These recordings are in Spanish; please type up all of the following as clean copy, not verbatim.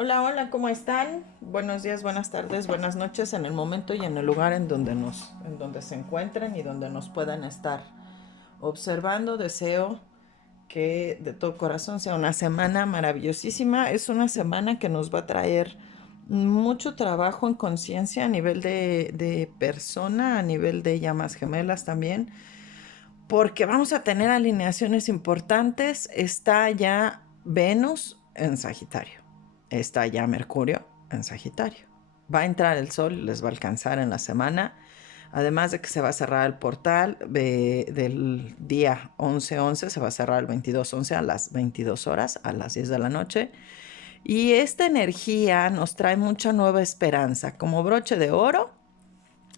Hola, hola, ¿cómo están? Buenos días, buenas tardes, buenas noches en el momento y en el lugar en donde se encuentren y donde nos puedan estar observando. Deseo que de todo corazón sea una semana maravillosísima. Es una semana que nos va a traer mucho trabajo en conciencia a nivel de persona, a nivel de llamas gemelas también, porque vamos a tener alineaciones importantes. Está ya Venus en Sagitario, está ya Mercurio en Sagitario. Va a entrar el sol y les va a alcanzar en la semana. Además de que se va a cerrar el portal del día 11-11, se va a cerrar el 22-11 a las 22 horas, a las 10 de la noche. Y esta energía nos trae mucha nueva esperanza. Como broche de oro,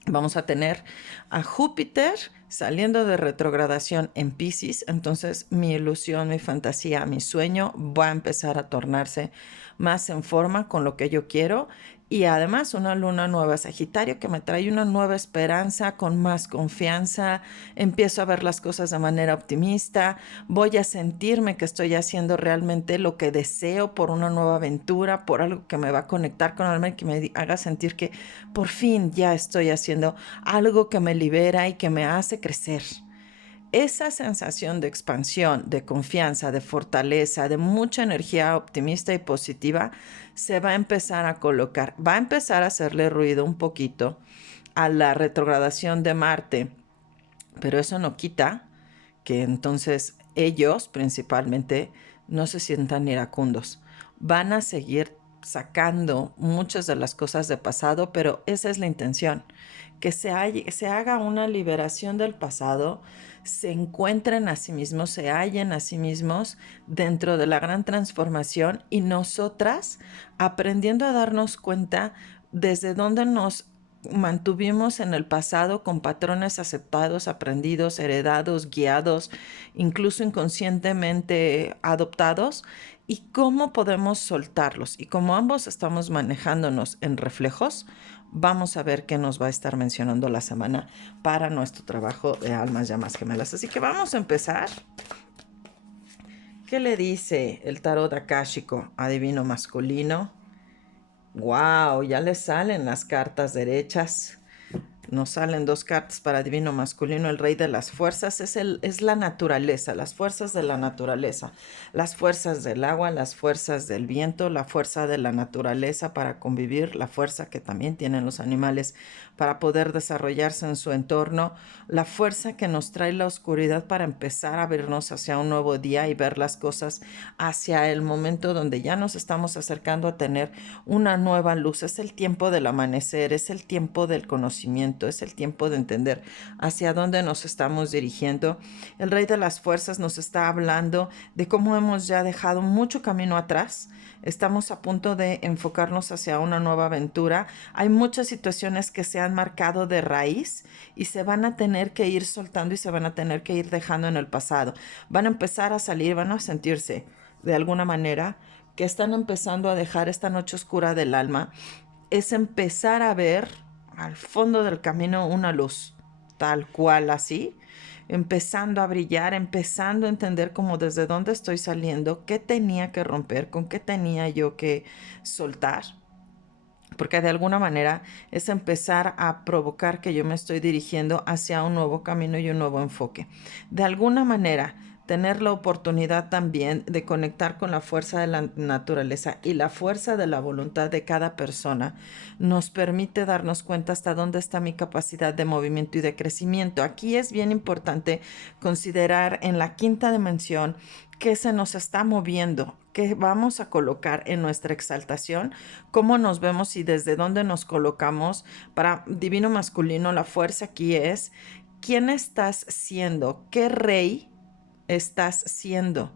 vamos a tener a Júpiter saliendo de retrogradación en Piscis. Entonces mi ilusión, mi fantasía, mi sueño va a empezar a tornarse más en forma con lo que yo quiero. Y además una luna nueva Sagitario que me trae una nueva esperanza, con más confianza. Empiezo a ver las cosas de manera optimista. Voy a sentirme que estoy haciendo realmente lo que deseo, por una nueva aventura, por algo que me va a conectar con algo, que me haga sentir que por fin ya estoy haciendo algo que me libera y que me hace crecer. Esa sensación de expansión, de confianza, de fortaleza, de mucha energía optimista y positiva se va a empezar a colocar. Va a empezar a hacerle ruido un poquito a la retrogradación de Marte, pero eso no quita que entonces ellos principalmente no se sientan iracundos. Van a seguir sacando muchas de las cosas de pasado, pero esa es la intención, que se haga una liberación del pasado, se encuentren a sí mismos, se hallen a sí mismos dentro de la gran transformación, y nosotras aprendiendo a darnos cuenta desde dónde nos mantuvimos en el pasado, con patrones aceptados, aprendidos, heredados, guiados, incluso inconscientemente adoptados, y cómo podemos soltarlos. Y como ambos estamos manejándonos en reflejos, vamos a ver qué nos va a estar mencionando la semana para nuestro trabajo de almas llamas gemelas. Así que vamos a empezar. ¿Qué le dice el tarot akáshico a divino masculino? ¡Wow! Ya le salen las cartas derechas. Nos salen dos cartas para divino masculino. El rey de las fuerzas es la naturaleza, las fuerzas de la naturaleza, las fuerzas del agua, las fuerzas del viento, la fuerza de la naturaleza para convivir, la fuerza que también tienen los animales para poder desarrollarse en su entorno, la fuerza que nos trae la oscuridad para empezar a vernos hacia un nuevo día y ver las cosas hacia el momento donde ya nos estamos acercando a tener una nueva luz. Es el tiempo del amanecer, es el tiempo del conocimiento, es el tiempo de entender hacia dónde nos estamos dirigiendo. El rey de las fuerzas nos está hablando de cómo hemos ya dejado mucho camino atrás. Estamos a punto de enfocarnos hacia una nueva aventura. Hay muchas situaciones que se han marcado de raíz y se van a tener que ir soltando y se van a tener que ir dejando en el pasado. Van a empezar a salir, van a sentirse de alguna manera que están empezando a dejar esta noche oscura del alma. Es empezar a ver al fondo del camino una luz, tal cual así, empezando a brillar, empezando a entender como desde dónde estoy saliendo, qué tenía que romper, con qué tenía yo que soltar, porque de alguna manera es empezar a provocar que yo me estoy dirigiendo hacia un nuevo camino y un nuevo enfoque. De alguna manera, tener la oportunidad también de conectar con la fuerza de la naturaleza y la fuerza de la voluntad de cada persona nos permite darnos cuenta hasta dónde está mi capacidad de movimiento y de crecimiento. Aquí es bien importante considerar en la quinta dimensión qué se nos está moviendo, qué vamos a colocar en nuestra exaltación, cómo nos vemos y desde dónde nos colocamos. Para divino masculino, la fuerza aquí es quién estás siendo, qué rey estás siendo,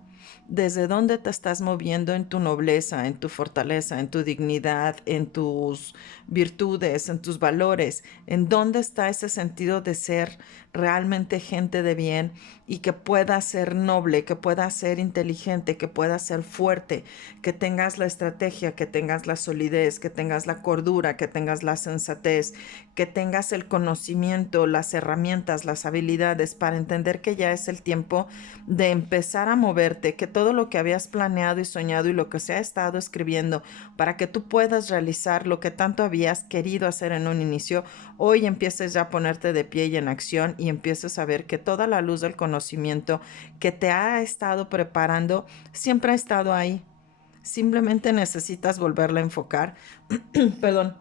desde dónde te estás moviendo en tu nobleza, en tu fortaleza, en tu dignidad, en tus virtudes, en tus valores, en dónde está ese sentido de ser realmente gente de bien y que pueda ser noble, que pueda ser inteligente, que pueda ser fuerte, que tengas la estrategia, que tengas la solidez, que tengas la cordura, que tengas la sensatez, que tengas el conocimiento, las herramientas, las habilidades para entender que ya es el tiempo de empezar a moverte, que todo lo que habías planeado y soñado y lo que se ha estado escribiendo para que tú puedas realizar lo que tanto habías querido hacer en un inicio, hoy empieces ya a ponerte de pie y en acción y empieces a ver que toda la luz del conocimiento que te ha estado preparando siempre ha estado ahí. Simplemente necesitas volverla a enfocar, perdón,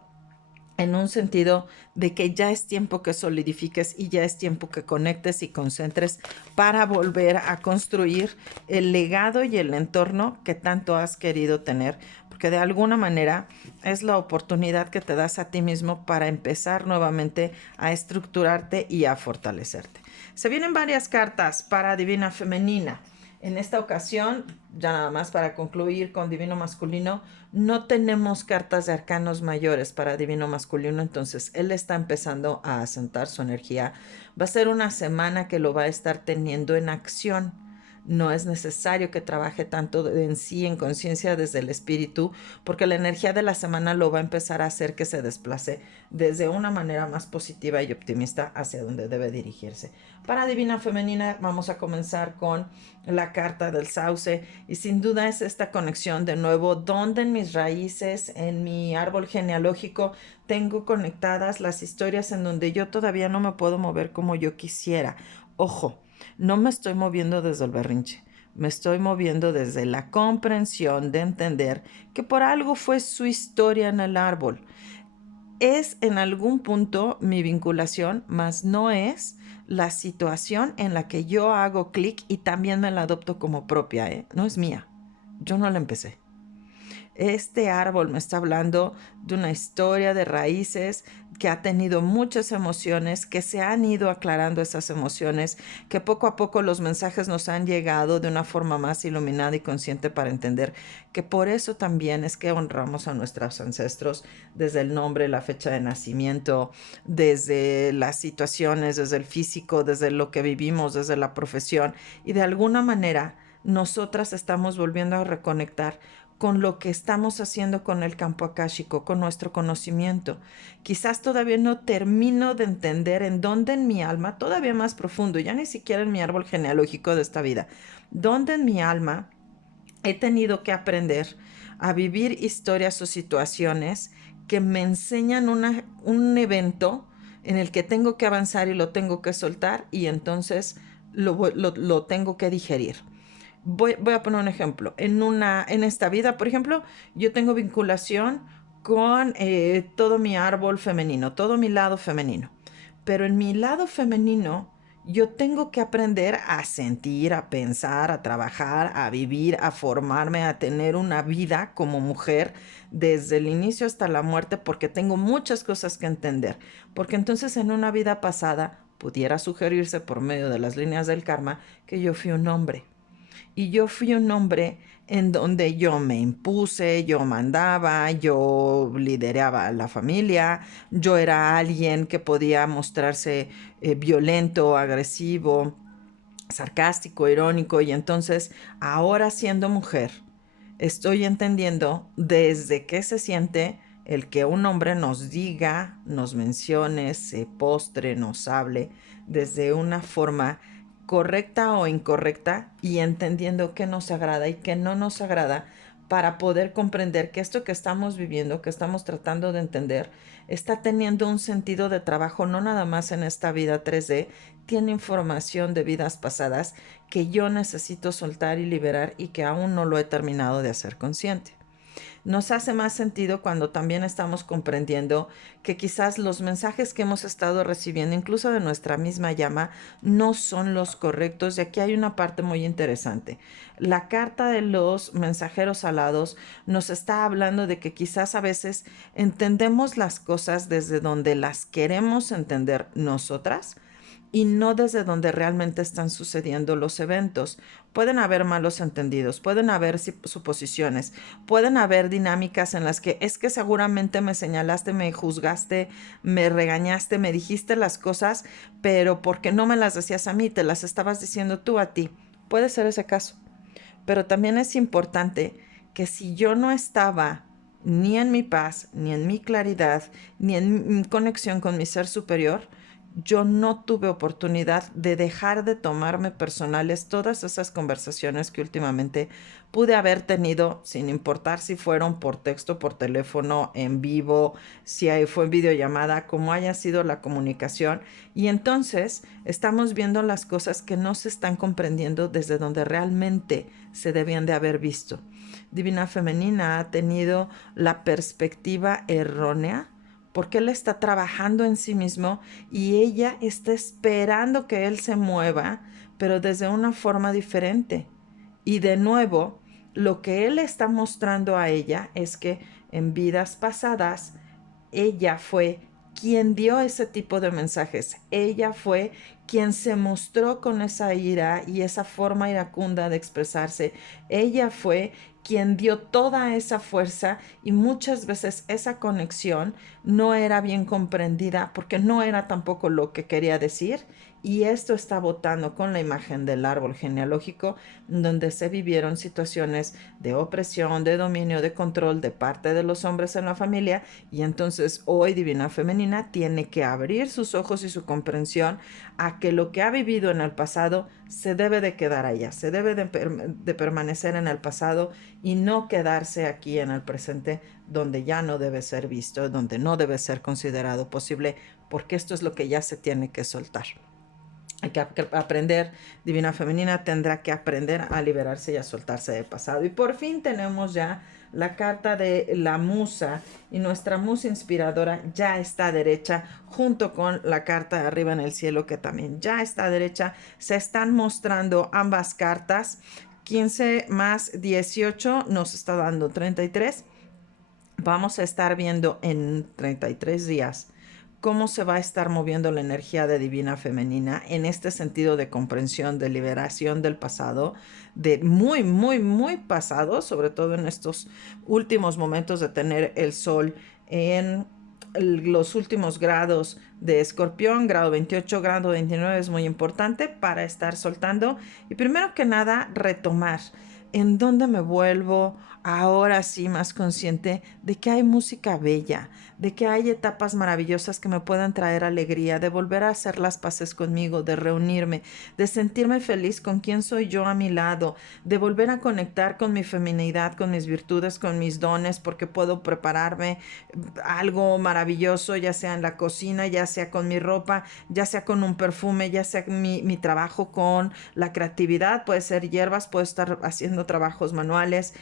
en un sentido de que ya es tiempo que solidifiques y ya es tiempo que conectes y concentres para volver a construir el legado y el entorno que tanto has querido tener, porque de alguna manera es la oportunidad que te das a ti mismo para empezar nuevamente a estructurarte y a fortalecerte. Se vienen varias cartas para Divina Femenina. En esta ocasión, ya nada más para concluir con Divino Masculino, no tenemos cartas de arcanos mayores para Divino Masculino, entonces él está empezando a asentar su energía. Va a ser una semana que lo va a estar teniendo en acción. No es necesario que trabaje tanto en sí, en conciencia desde el espíritu, porque la energía de la semana lo va a empezar a hacer que se desplace desde una manera más positiva y optimista hacia donde debe dirigirse. Para Divina Femenina vamos a comenzar con la carta del sauce y sin duda es esta conexión de nuevo, donde en mis raíces, en mi árbol genealógico, tengo conectadas las historias en donde yo todavía no me puedo mover como yo quisiera. Ojo, no me estoy moviendo desde el berrinche, me estoy moviendo desde la comprensión de entender que por algo fue su historia en el árbol. Es en algún punto mi vinculación, mas no es la situación en la que yo hago clic y también me la adopto como propia, ¿eh? No es mía, yo no la empecé. Este árbol me está hablando de una historia de raíces que ha tenido muchas emociones, que se han ido aclarando esas emociones, que poco a poco los mensajes nos han llegado de una forma más iluminada y consciente para entender que por eso también es que honramos a nuestros ancestros desde el nombre, la fecha de nacimiento, desde las situaciones, desde el físico, desde lo que vivimos, desde la profesión y de alguna manera nosotras estamos volviendo a reconectar con lo que estamos haciendo con el campo akáshico, con nuestro conocimiento. Quizás todavía no termino de entender en dónde en mi alma, todavía más profundo, ya ni siquiera en mi árbol genealógico de esta vida, dónde en mi alma he tenido que aprender a vivir historias o situaciones que me enseñan un evento en el que tengo que avanzar y lo tengo que soltar y entonces lo tengo que digerir. Voy a poner un ejemplo. En esta vida, por ejemplo, yo tengo vinculación con todo mi árbol femenino, todo mi lado femenino. Pero en mi lado femenino, yo tengo que aprender a sentir, a pensar, a trabajar, a vivir, a formarme, a tener una vida como mujer desde el inicio hasta la muerte, porque tengo muchas cosas que entender. Porque entonces en una vida pasada pudiera sugerirse por medio de las líneas del karma que yo fui un hombre y yo fui un hombre en donde yo me impuse, yo mandaba, yo lideraba la familia, yo era alguien que podía mostrarse violento, agresivo, sarcástico, irónico, y entonces ahora siendo mujer estoy entendiendo desde qué se siente el que un hombre nos diga, nos mencione, se postre, nos hable desde una forma correcta o incorrecta y entendiendo qué nos agrada y qué no nos agrada para poder comprender que esto que estamos viviendo, que estamos tratando de entender, está teniendo un sentido de trabajo no nada más en esta vida 3D, tiene información de vidas pasadas que yo necesito soltar y liberar y que aún no lo he terminado de hacer consciente. Nos hace más sentido cuando también estamos comprendiendo que quizás los mensajes que hemos estado recibiendo, incluso de nuestra misma llama, no son los correctos. Y aquí hay una parte muy interesante. La carta de los mensajeros alados nos está hablando de que quizás a veces entendemos las cosas desde donde las queremos entender nosotras y no desde donde realmente están sucediendo los eventos. Pueden haber malos entendidos, pueden haber suposiciones, pueden haber dinámicas en las que es que seguramente me señalaste, me juzgaste, me regañaste, me dijiste las cosas, pero porque no me las decías a mí, te las estabas diciendo tú a ti. Puede ser ese caso. Pero también es importante que si yo no estaba ni en mi paz, ni en mi claridad, ni en mi conexión con mi ser superior, yo no tuve oportunidad de dejar de tomarme personales todas esas conversaciones que últimamente pude haber tenido, sin importar si fueron por texto, por teléfono, en vivo, si fue en videollamada, como haya sido la comunicación. Y entonces estamos viendo las cosas que no se están comprendiendo desde donde realmente se debían de haber visto. Divina Femenina ha tenido la perspectiva errónea porque él está trabajando en sí mismo y ella está esperando que él se mueva, pero desde una forma diferente. Y de nuevo, lo que él está mostrando a ella es que en vidas pasadas, ella fue quien dio ese tipo de mensajes. Ella fue quien se mostró con esa ira y esa forma iracunda de expresarse. Ella fue quien dio toda esa fuerza y muchas veces esa conexión no era bien comprendida porque no era tampoco lo que quería decir. Y esto está botando con la imagen del árbol genealógico, donde se vivieron situaciones de opresión, de dominio, de control de parte de los hombres en la familia. Y entonces hoy Divina Femenina tiene que abrir sus ojos y su comprensión a que lo que ha vivido en el pasado se debe de quedar allá, se debe de permanecer en el pasado y no quedarse aquí en el presente, donde ya no debe ser visto, donde no debe ser considerado posible, porque esto es lo que ya se tiene que soltar. Hay que aprender, Divina Femenina tendrá que aprender a liberarse y a soltarse del pasado. Y por fin tenemos ya la carta de la musa, y nuestra musa inspiradora ya está derecha, junto con la carta de arriba en el cielo, que también ya está derecha. Se están mostrando ambas cartas. 15 más 18 nos está dando 33. Vamos a estar viendo en 33 días cómo se va a estar moviendo la energía de Divina Femenina en este sentido de comprensión, de liberación del pasado, de muy pasado, sobre todo en estos últimos momentos de tener el sol en los últimos grados de Escorpión, grado 28, grado 29 es muy importante para estar soltando. Y primero que nada, retomar en dónde me vuelvo ahora sí más consciente de que hay música bella, de que hay etapas maravillosas que me puedan traer alegría, de volver a hacer las paces conmigo, de reunirme, de sentirme feliz con quién soy yo a mi lado, de volver a conectar con mi feminidad, con mis virtudes, con mis dones, porque puedo prepararme algo maravilloso, ya sea en la cocina, ya sea con mi ropa, ya sea con un perfume, ya sea mi trabajo con la creatividad, puede ser hierbas, puedo estar haciendo trabajos manuales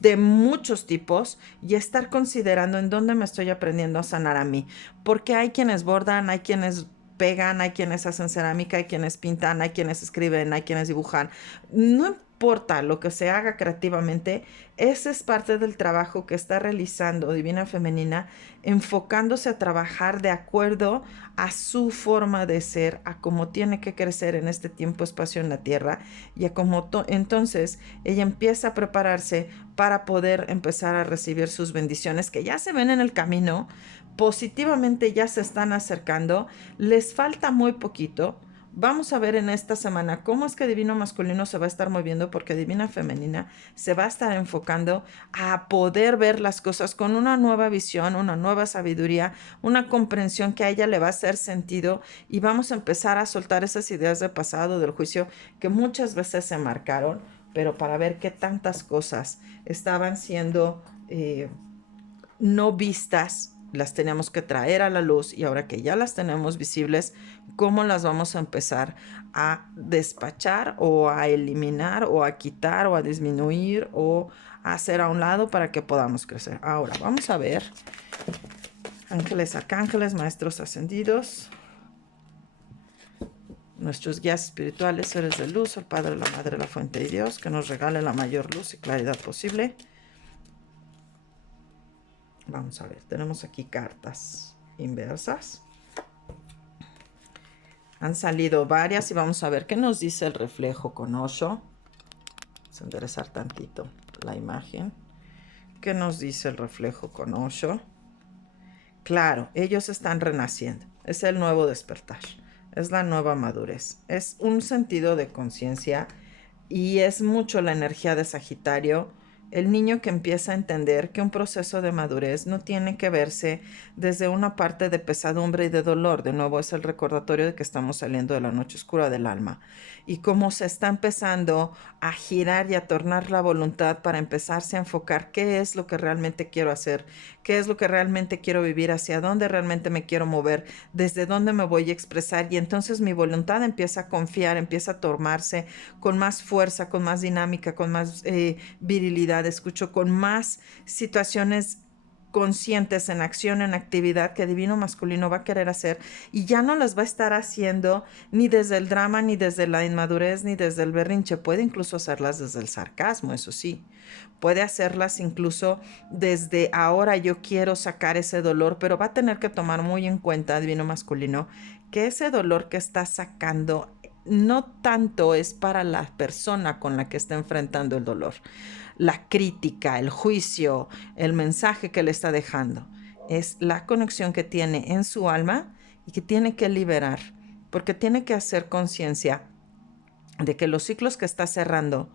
de muchos tipos y estar considerando en dónde me estoy aprendiendo a sanar a mí, porque hay quienes bordan, hay quienes pegan, hay quienes hacen cerámica, hay quienes pintan, hay quienes escriben, hay quienes dibujan. No importa lo que se haga creativamente, ese es parte del trabajo que está realizando Divina Femenina, enfocándose a trabajar de acuerdo a su forma de ser, a cómo tiene que crecer en este tiempo, espacio en la tierra, y a cómo entonces ella empieza a prepararse para poder empezar a recibir sus bendiciones que ya se ven en el camino, positivamente ya se están acercando, les falta muy poquito. Vamos a ver en esta semana cómo es que Divino Masculino se va a estar moviendo, porque Divina Femenina se va a estar enfocando a poder ver las cosas con una nueva visión, una nueva sabiduría, una comprensión que a ella le va a hacer sentido, y vamos a empezar a soltar esas ideas de pasado, del juicio, que muchas veces se marcaron, pero para ver qué tantas cosas estaban siendo no vistas, las teníamos que traer a la luz, y ahora que ya las tenemos visibles, ¿cómo las vamos a empezar a despachar o a eliminar o a quitar o a disminuir o a hacer a un lado para que podamos crecer? Ahora vamos a ver ángeles, arcángeles, maestros ascendidos, nuestros guías espirituales, seres de luz, el Padre, la Madre, la Fuente y Dios, que nos regale la mayor luz y claridad posible. Vamos a ver, tenemos aquí cartas inversas. Han salido varias y vamos a ver qué nos dice el reflejo con Osho. Vamos a enderezar tantito la imagen. ¿Qué nos dice el reflejo con Osho? Claro, ellos están renaciendo. Es el nuevo despertar. Es la nueva madurez. Es un sentido de conciencia y es mucho la energía de Sagitario El niño que empieza a entender que un proceso de madurez no tiene que verse desde una parte de pesadumbre y de dolor. De nuevo es el recordatorio de que estamos saliendo de la noche oscura del alma. Y cómo se está empezando a girar y a tornar la voluntad para empezarse a enfocar qué es lo que realmente quiero hacer, qué es lo que realmente quiero vivir, hacia dónde realmente me quiero mover, desde dónde me voy a expresar. Y entonces mi voluntad empieza a confiar, empieza a tomarse con más fuerza, con más dinámica, con más virilidad, escucho con más situaciones conscientes en acción, en actividad que Divino Masculino va a querer hacer, y ya no las va a estar haciendo ni desde el drama, ni desde la inmadurez, ni desde el berrinche. Puede incluso hacerlas desde el sarcasmo, eso sí. Puede hacerlas incluso desde ahora yo quiero sacar ese dolor, pero va a tener que tomar muy en cuenta, Divino Masculino, que ese dolor que está sacando no tanto es para la persona con la que está enfrentando el dolor, la crítica, el juicio, el mensaje que le está dejando. Es la conexión que tiene en su alma y que tiene que liberar, porque tiene que hacer conciencia de que los ciclos que está cerrando,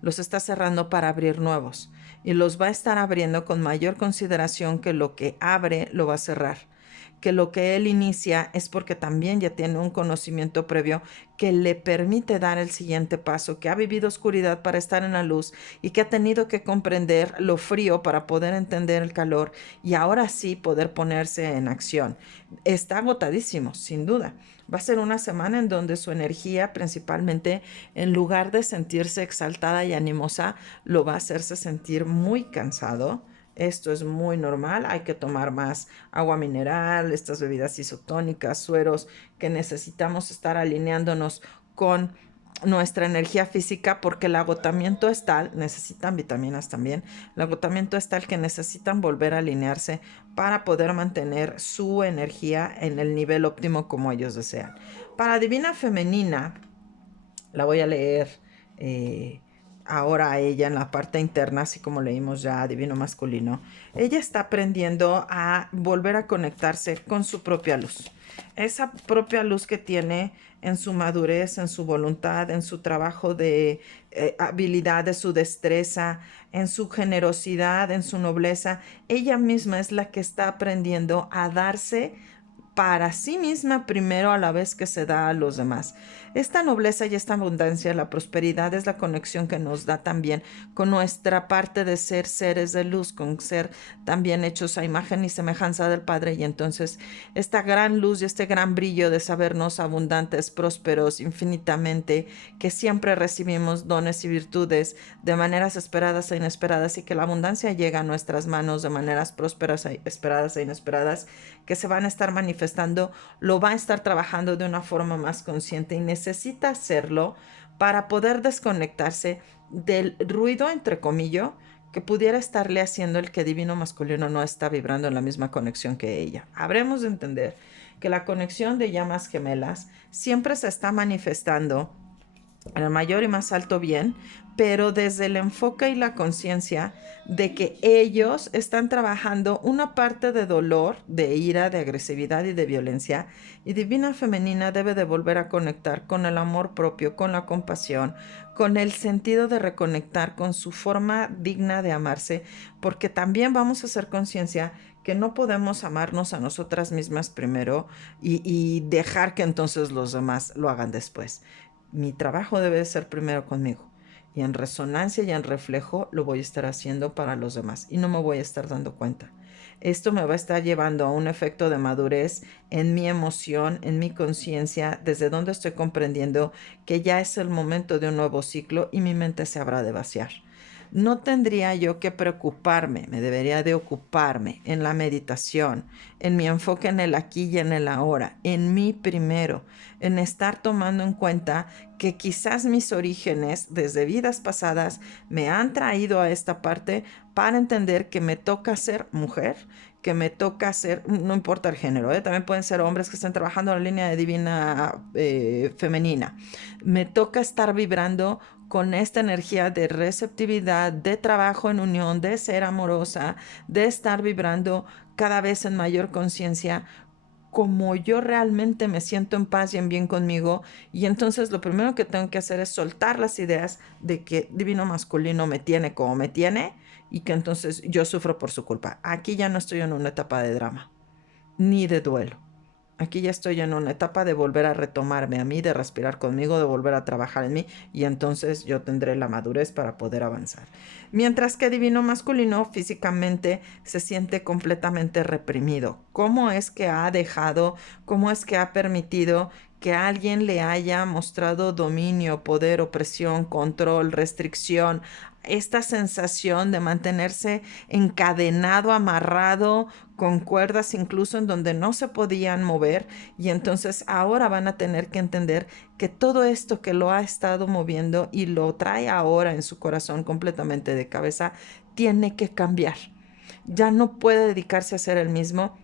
los está cerrando para abrir nuevos, y los va a estar abriendo con mayor consideración que lo que abre lo va a cerrar, que lo que él inicia es porque también ya tiene un conocimiento previo que le permite dar el siguiente paso, que ha vivido oscuridad para estar en la luz y que ha tenido que comprender lo frío para poder entender el calor y ahora sí poder ponerse en acción. Está agotadísimo, sin duda. Va a ser una semana en donde su energía, principalmente, en lugar de sentirse exaltada y animosa, lo va a hacerse sentir muy cansado. Esto es muy normal, hay que tomar más agua mineral, estas bebidas isotónicas, sueros, que necesitamos estar alineándonos con nuestra energía física porque el agotamiento es tal, necesitan vitaminas también, el agotamiento es tal que necesitan volver a alinearse para poder mantener su energía en el nivel óptimo como ellos desean. Para Divina Femenina, la voy a leer ahora a ella en la parte interna, así como leímos ya a Divino Masculino. Ella está aprendiendo a volver a conectarse con su propia luz. Esa propia luz que tiene en su madurez, en su voluntad, en su trabajo de habilidad, de su destreza, en su generosidad, en su nobleza. Ella misma es la que está aprendiendo a darse para sí misma primero a la vez que se da a los demás. Esta nobleza y esta abundancia, la prosperidad es la conexión que nos da también con nuestra parte de ser seres de luz, con ser también hechos a imagen y semejanza del Padre. Y entonces esta gran luz y este gran brillo de sabernos abundantes, prósperos, infinitamente, que siempre recibimos dones y virtudes de maneras esperadas e inesperadas, y que la abundancia llega a nuestras manos de maneras prósperas, esperadas e inesperadas, que se van a estar manifestando, lo va a estar trabajando de una forma más consciente y necesita hacerlo para poder desconectarse del ruido, entre comillas, que pudiera estarle haciendo el que Divino Masculino no está vibrando en la misma conexión que ella. Habremos de entender que la conexión de llamas gemelas siempre se está manifestando en el mayor y más alto bien, pero desde el enfoque y la conciencia de que ellos están trabajando una parte de dolor, de ira, de agresividad y de violencia, y Divina Femenina debe de volver a conectar con el amor propio, con la compasión, con el sentido de reconectar con su forma digna de amarse, porque también vamos a hacer conciencia que no podemos amarnos a nosotras mismas primero y dejar que entonces los demás lo hagan después. Mi trabajo debe ser primero conmigo, y en resonancia y en reflejo lo voy a estar haciendo para los demás y no me voy a estar dando cuenta. Esto me va a estar llevando a un efecto de madurez en mi emoción, en mi conciencia, desde donde estoy comprendiendo que ya es el momento de un nuevo ciclo y mi mente se habrá de vaciar. No tendría yo que preocuparme, me debería de ocuparme en la meditación, en mi enfoque en el aquí y en el ahora, en mí primero, en estar tomando en cuenta que quizás mis orígenes desde vidas pasadas me han traído a esta parte para entender que me toca ser mujer, que me toca ser, no importa el género, también pueden ser hombres que estén trabajando en la línea de divina femenina. Me toca estar vibrando con esta energía de receptividad, de trabajo en unión, de ser amorosa, de estar vibrando cada vez en mayor conciencia como yo realmente me siento en paz y en bien conmigo. Y entonces lo primero que tengo que hacer es soltar las ideas de que divino masculino me tiene como me tiene y que entonces yo sufro por su culpa. Aquí ya no estoy en una etapa de drama ni de duelo. Aquí ya estoy en una etapa de volver a retomarme a mí, de respirar conmigo, de volver a trabajar en mí y entonces yo tendré la madurez para poder avanzar. Mientras que divino masculino físicamente se siente completamente reprimido. ¿Cómo es que ha dejado, cómo es que ha permitido que alguien le haya mostrado dominio, poder, opresión, control, restricción, esta sensación de mantenerse encadenado, amarrado, con cuerdas incluso en donde no se podían mover y entonces ahora van a tener que entender que todo esto que lo ha estado moviendo y lo trae ahora en su corazón completamente de cabeza, tiene que cambiar. Ya no puede dedicarse a ser el mismo,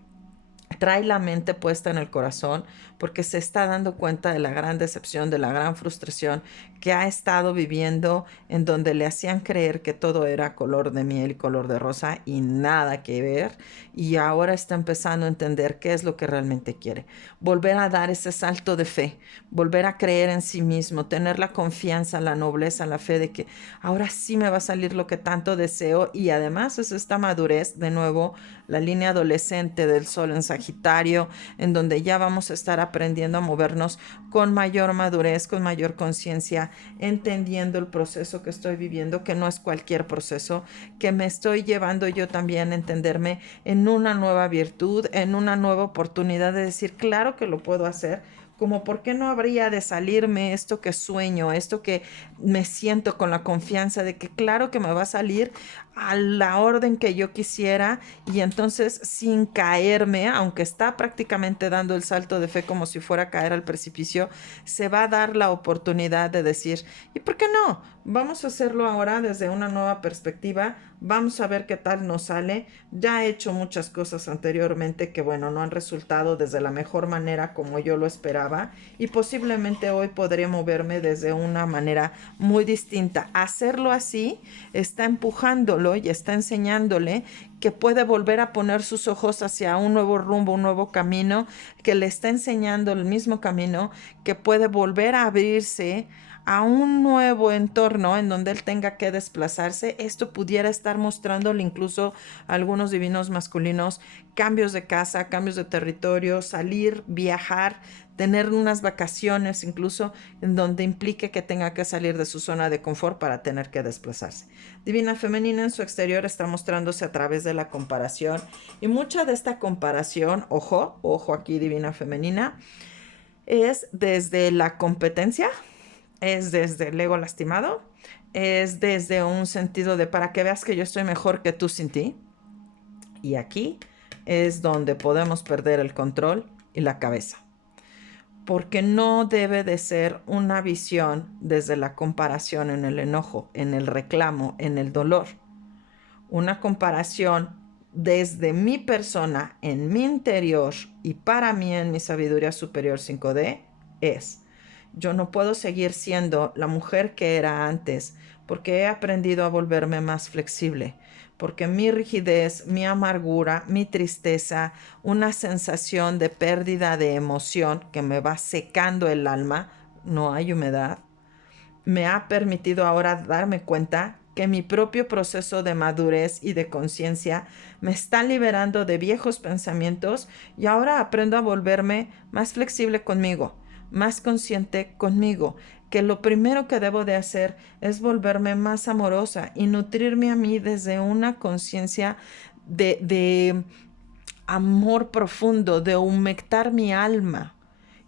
trae la mente puesta en el corazón porque se está dando cuenta de la gran decepción, de la gran frustración que ha estado viviendo en donde le hacían creer que todo era color de miel y color de rosa y nada que ver. Y ahora está empezando a entender qué es lo que realmente quiere. Volver a dar ese salto de fe, volver a creer en sí mismo, tener la confianza, la nobleza, la fe de que ahora sí me va a salir lo que tanto deseo. Y además es esta madurez, de nuevo, la línea adolescente del sol en Sagitario, en donde ya vamos a estar aprendiendo a movernos con mayor madurez, con mayor conciencia, entendiendo el proceso que estoy viviendo, que no es cualquier proceso, que me estoy llevando yo también a entenderme en una nueva virtud, en una nueva oportunidad de decir, claro que lo puedo hacer, como por qué no habría de salirme esto que sueño, esto que me siento con la confianza de que claro que me va a salir a la orden que yo quisiera y entonces sin caerme, aunque está prácticamente dando el salto de fe como si fuera a caer al precipicio, se va a dar la oportunidad de decir, ¿y por qué no? Vamos a hacerlo ahora desde una nueva perspectiva, vamos a ver qué tal nos sale. Ya he hecho muchas cosas anteriormente que, bueno, no han resultado desde la mejor manera como yo lo esperaba y posiblemente hoy podré moverme desde una manera muy distinta. Hacerlo así está empujándolo y está enseñándole que puede volver a poner sus ojos hacia un nuevo rumbo, un nuevo camino, que le está enseñando el mismo camino, que puede volver a abrirse a un nuevo entorno en donde él tenga que desplazarse. Esto pudiera estar mostrándole incluso a algunos divinos masculinos cambios de casa, cambios de territorio, salir, viajar, tener unas vacaciones incluso en donde implique que tenga que salir de su zona de confort para tener que desplazarse. Divina femenina en su exterior está mostrándose a través de la comparación y mucha de esta comparación, ojo aquí divina femenina, es desde la competencia, es desde el ego lastimado, es desde un sentido de para que veas que yo estoy mejor que tú sin ti. Y aquí es donde podemos perder el control y la cabeza. Porque no debe de ser una visión desde la comparación en el enojo, en el reclamo, en el dolor. Una comparación desde mi persona, en mi interior y para mí en mi sabiduría superior 5D es, yo no puedo seguir siendo la mujer que era antes porque he aprendido a volverme más flexible, porque mi rigidez, mi amargura, mi tristeza, una sensación de pérdida de emoción que me va secando el alma, no hay humedad, me ha permitido ahora darme cuenta que mi propio proceso de madurez y de conciencia me está liberando de viejos pensamientos y ahora aprendo a volverme más flexible conmigo, más consciente conmigo, que lo primero que debo de hacer es volverme más amorosa y nutrirme a mí desde una conciencia de amor profundo, de humectar mi alma.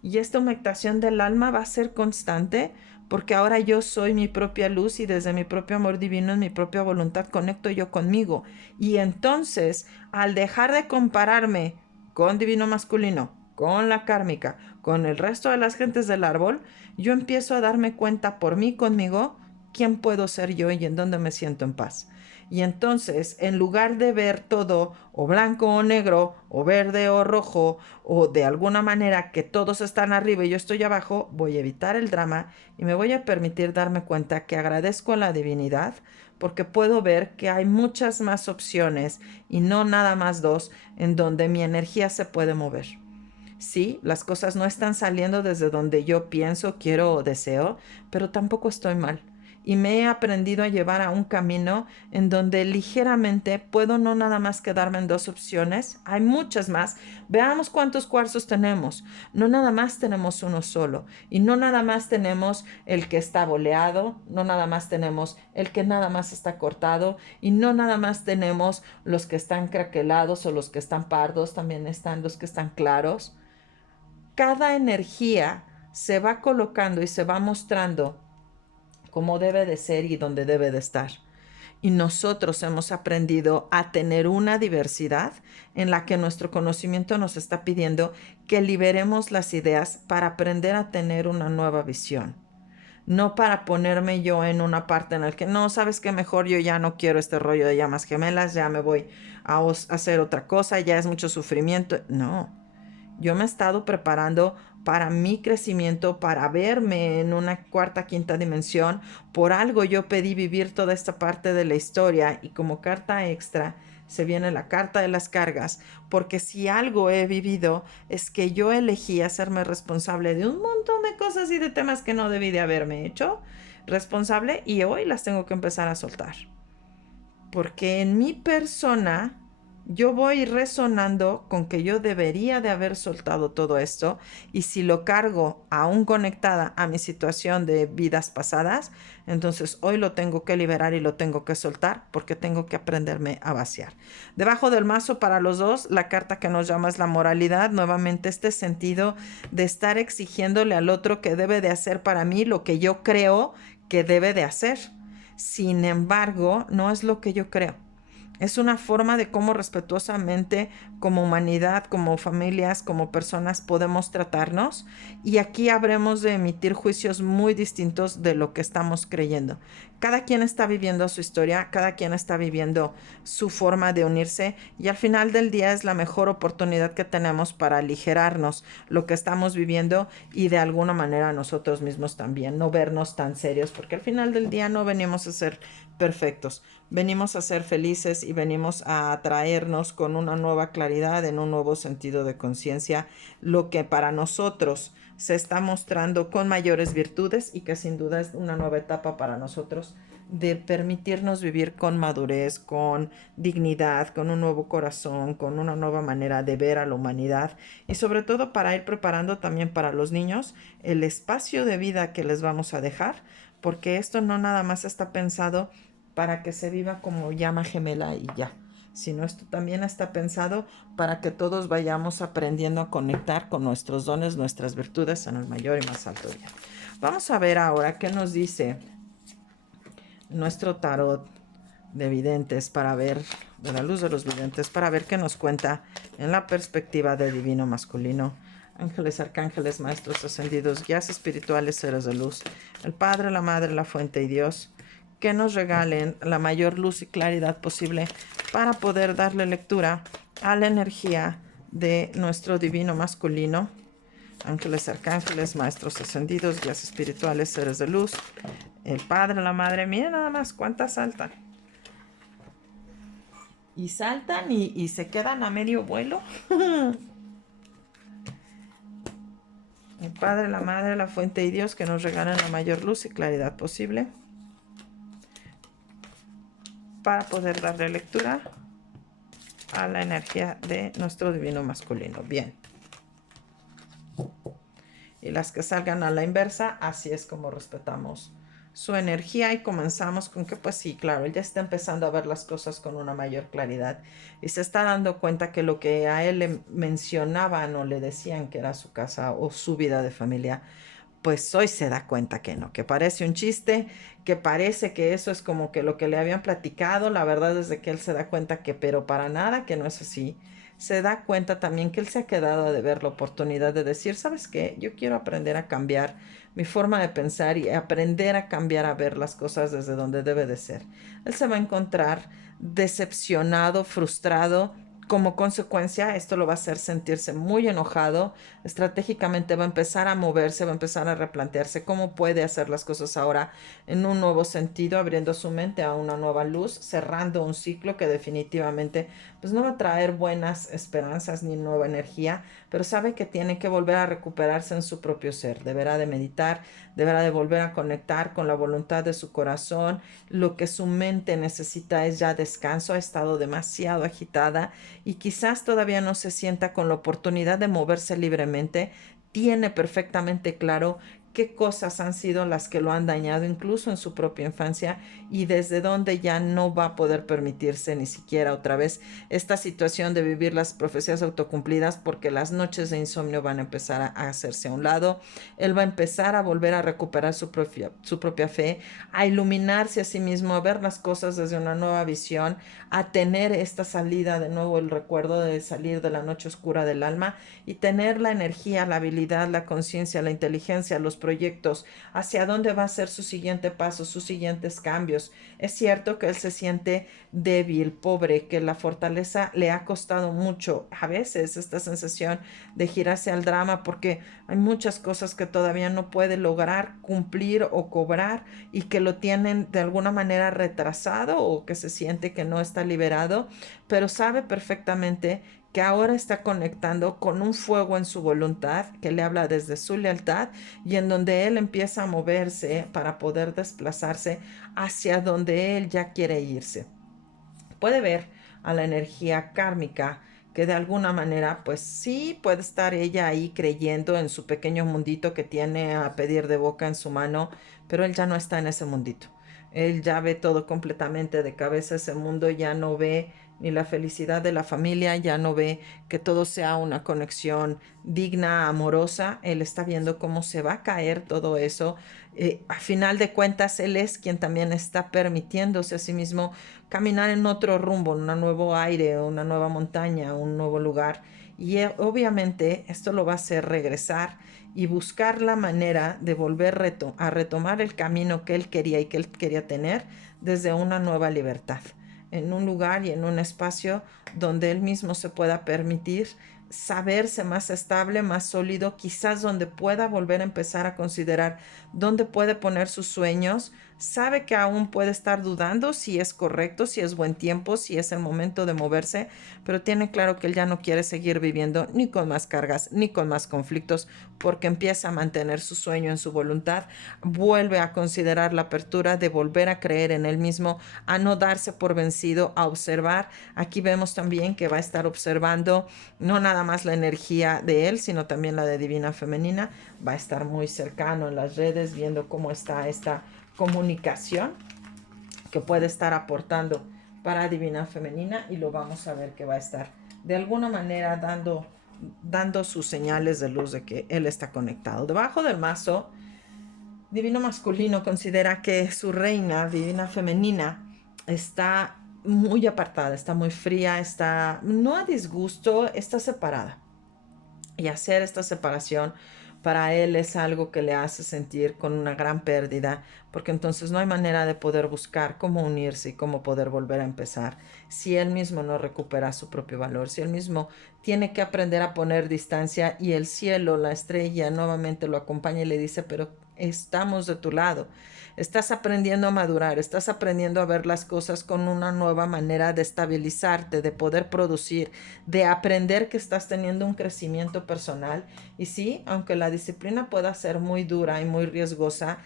Y esta humectación del alma va a ser constante porque ahora yo soy mi propia luz y desde mi propio amor divino, en mi propia voluntad, conecto yo conmigo. Y entonces, al dejar de compararme con divino masculino, con la kármica, con el resto de las gentes del árbol, yo empiezo a darme cuenta por mí conmigo quién puedo ser yo y en dónde me siento en paz. Y entonces, en lugar de ver todo o blanco o negro, o verde o rojo, o de alguna manera que todos están arriba y yo estoy abajo, voy a evitar el drama y me voy a permitir darme cuenta que agradezco a la divinidad porque puedo ver que hay muchas más opciones y no nada más dos en donde mi energía se puede mover. Sí, las cosas no están saliendo desde donde yo pienso, quiero o deseo, pero tampoco estoy mal. Y me he aprendido a llevar a un camino en donde ligeramente puedo no nada más quedarme en dos opciones, hay muchas más. Veamos cuántos cuarzos tenemos. No nada más tenemos uno solo. Y no nada más tenemos el que está boleado, no nada más tenemos el que nada más está cortado, y no nada más tenemos los que están craquelados o los que están pardos, también están los que están claros. Cada energía se va colocando y se va mostrando como debe de ser y donde debe de estar. Y nosotros hemos aprendido a tener una diversidad en la que nuestro conocimiento nos está pidiendo que liberemos las ideas para aprender a tener una nueva visión. No para ponerme yo en una parte en la que no, sabes que mejor yo ya no quiero este rollo de llamas gemelas, ya me voy a hacer otra cosa, ya es mucho sufrimiento. No, yo me he estado preparando para mi crecimiento, para verme en una cuarta, quinta dimensión. Por algo yo pedí vivir toda esta parte de la historia y como carta extra se viene la carta de las cargas, porque si algo he vivido es que yo elegí hacerme responsable de un montón de cosas y de temas que no debí de haberme hecho responsable y hoy las tengo que empezar a soltar. Porque en mi persona yo voy resonando con que yo debería de haber soltado todo esto y si lo cargo aún conectada a mi situación de vidas pasadas, entonces hoy lo tengo que liberar y lo tengo que soltar porque tengo que aprenderme a vaciar. Debajo del mazo para los dos, la carta que nos llama es la moralidad, nuevamente este sentido de estar exigiéndole al otro que debe de hacer para mí lo que yo creo que debe de hacer. Sin embargo, no es lo que yo creo. Es una forma de cómo respetuosamente, como humanidad, como familias, como personas podemos tratarnos. Y aquí habremos de emitir juicios muy distintos de lo que estamos creyendo. Cada quien está viviendo su historia, cada quien está viviendo su forma de unirse y al final del día es la mejor oportunidad que tenemos para aligerarnos lo que estamos viviendo y de alguna manera nosotros mismos también, no vernos tan serios, porque al final del día no venimos a ser perfectos. Venimos a ser felices y venimos a atraernos con una nueva claridad, en un nuevo sentido de conciencia, lo que para nosotros se está mostrando con mayores virtudes y que sin duda es una nueva etapa para nosotros de permitirnos vivir con madurez, con dignidad, con un nuevo corazón, con una nueva manera de ver a la humanidad y sobre todo para ir preparando también para los niños el espacio de vida que les vamos a dejar, porque esto no nada más está pensado para que se viva como llama gemela y ya, sino esto también está pensado para que todos vayamos aprendiendo a conectar con nuestros dones, nuestras virtudes en el mayor y más alto bien. Vamos a ver ahora qué nos dice nuestro tarot de videntes para ver, de la luz de los videntes, para ver qué nos cuenta en la perspectiva del divino masculino. Ángeles, arcángeles, maestros ascendidos, guías espirituales, seres de luz, el Padre, la Madre, la Fuente y Dios, que nos regalen la mayor luz y claridad posible para poder darle lectura a la energía de nuestro divino masculino. Ángeles, arcángeles, maestros ascendidos, guías espirituales, seres de luz, el Padre, la Madre, miren nada más cuántas saltan. Y saltan y se quedan a medio vuelo. El Padre, la Madre, la Fuente y Dios, que nos regalen la mayor luz y claridad posible para poder darle lectura a la energía de nuestro divino masculino. Bien. Y las que salgan a la inversa, así es como respetamos su energía y comenzamos con que pues sí, claro, él ya está empezando a ver las cosas con una mayor claridad y se está dando cuenta que lo que a él le mencionaban o le decían que era su casa o su vida de familia, pues hoy se da cuenta que no, que parece un chiste, que parece que eso es como que lo que le habían platicado, la verdad es de que él se da cuenta que pero para nada que no es así. Se da cuenta también que él se ha quedado de ver la oportunidad de decir, ¿sabes qué? Yo quiero aprender a cambiar mi forma de pensar y aprender a cambiar a ver las cosas desde donde debe de ser. Él se va a encontrar decepcionado, frustrado como consecuencia, esto lo va a hacer sentirse muy enojado, estratégicamente va a empezar a moverse, va a empezar a replantearse cómo puede hacer las cosas ahora en un nuevo sentido, abriendo su mente a una nueva luz, cerrando un ciclo que definitivamente pues no va a traer buenas esperanzas ni nueva energía, pero sabe que tiene que volver a recuperarse en su propio ser, deberá de meditar, deberá de volver a conectar con la voluntad de su corazón, lo que su mente necesita es ya descanso, ha estado demasiado agitada y quizás todavía no se sienta con la oportunidad de moverse libremente, tiene perfectamente claro qué cosas han sido las que lo han dañado incluso en su propia infancia y desde donde ya no va a poder permitirse ni siquiera otra vez esta situación de vivir las profecías autocumplidas porque las noches de insomnio van a empezar a hacerse a un lado. Él va a empezar a volver a recuperar su propia fe, a iluminarse a sí mismo, a ver las cosas desde una nueva visión, a tener esta salida de nuevo, el recuerdo de salir de la noche oscura del alma y tener la energía, la habilidad, la conciencia, la inteligencia, los proyectos, hacia dónde va a ser su siguiente paso, sus siguientes cambios. Es cierto que él se siente débil, pobre, que la fortaleza le ha costado mucho. A veces esta sensación de girarse al drama porque hay muchas cosas que todavía no puede lograr cumplir o cobrar y que lo tienen de alguna manera retrasado o que se siente que no está liberado, pero sabe perfectamente que ahora está conectando con un fuego en su voluntad que le habla desde su lealtad y en donde él empieza a moverse para poder desplazarse hacia donde él ya quiere irse. Puede ver a la energía kármica que de alguna manera pues sí puede estar ella ahí creyendo en su pequeño mundito que tiene a pedir de boca en su mano, pero él ya no está en ese mundito. Él ya ve todo completamente de cabeza, ese mundo ya no ve ni la felicidad de la familia, ya no ve que todo sea una conexión digna, amorosa. Él está viendo cómo se va a caer todo eso. A final de cuentas, él es quien también está permitiéndose a sí mismo caminar en otro rumbo, en un nuevo aire, una nueva montaña, un nuevo lugar. Y obviamente esto lo va a hacer regresar y buscar la manera de volver a retomar el camino que él quería y que él quería tener desde una nueva libertad, en un lugar y en un espacio donde él mismo se pueda permitir saberse más estable, más sólido, quizás donde pueda volver a empezar a considerar dónde puede poner sus sueños, sabe que aún puede estar dudando si es correcto, si es buen tiempo, si es el momento de moverse, pero tiene claro que él ya no quiere seguir viviendo ni con más cargas, ni con más conflictos, porque empieza a mantener su sueño en su voluntad, vuelve a considerar la apertura de volver a creer en él mismo, a no darse por vencido, a observar. Aquí vemos también que va a estar observando no nada más la energía de él, sino también la de Divina Femenina. Va a estar muy cercano en las redes viendo cómo está esta comunicación que puede estar aportando para Divina Femenina y lo vamos a ver que va a estar de alguna manera dando sus señales de luz de que él está conectado. Debajo del mazo, Divino Masculino considera que su reina, Divina Femenina, está muy apartada, está muy fría, está no a disgusto, está separada. Y hacer esta separación para él es algo que le hace sentir con una gran pérdida, porque entonces no hay manera de poder buscar cómo unirse y cómo poder volver a empezar si él mismo no recupera su propio valor, si él mismo tiene que aprender a poner distancia y el cielo, la estrella, nuevamente lo acompaña y le dice, pero estamos de tu lado. Estás aprendiendo a madurar, estás aprendiendo a ver las cosas con una nueva manera de estabilizarte, de poder producir, de aprender que estás teniendo un crecimiento personal. Y sí, aunque la disciplina pueda ser muy dura y muy riesgosa,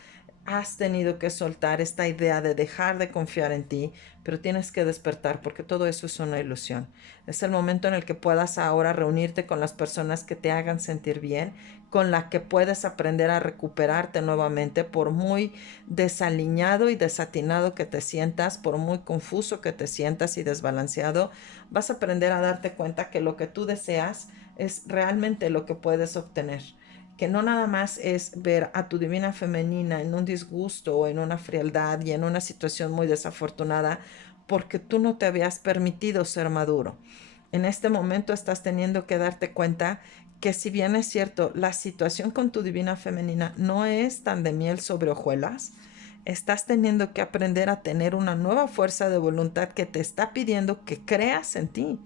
has tenido que soltar esta idea de dejar de confiar en ti, pero tienes que despertar porque todo eso es una ilusión. Es el momento en el que puedas ahora reunirte con las personas que te hagan sentir bien, con las que puedes aprender a recuperarte nuevamente, por muy desaliñado y desatinado que te sientas, por muy confuso que te sientas y desbalanceado, vas a aprender a darte cuenta que lo que tú deseas es realmente lo que puedes obtener, que no nada más es ver a tu Divina Femenina en un disgusto o en una frialdad y en una situación muy desafortunada porque tú no te habías permitido ser maduro. En este momento estás teniendo que darte cuenta que si bien es cierto, la situación con tu Divina Femenina no es tan de miel sobre hojuelas, estás teniendo que aprender a tener una nueva fuerza de voluntad que te está pidiendo que creas en ti,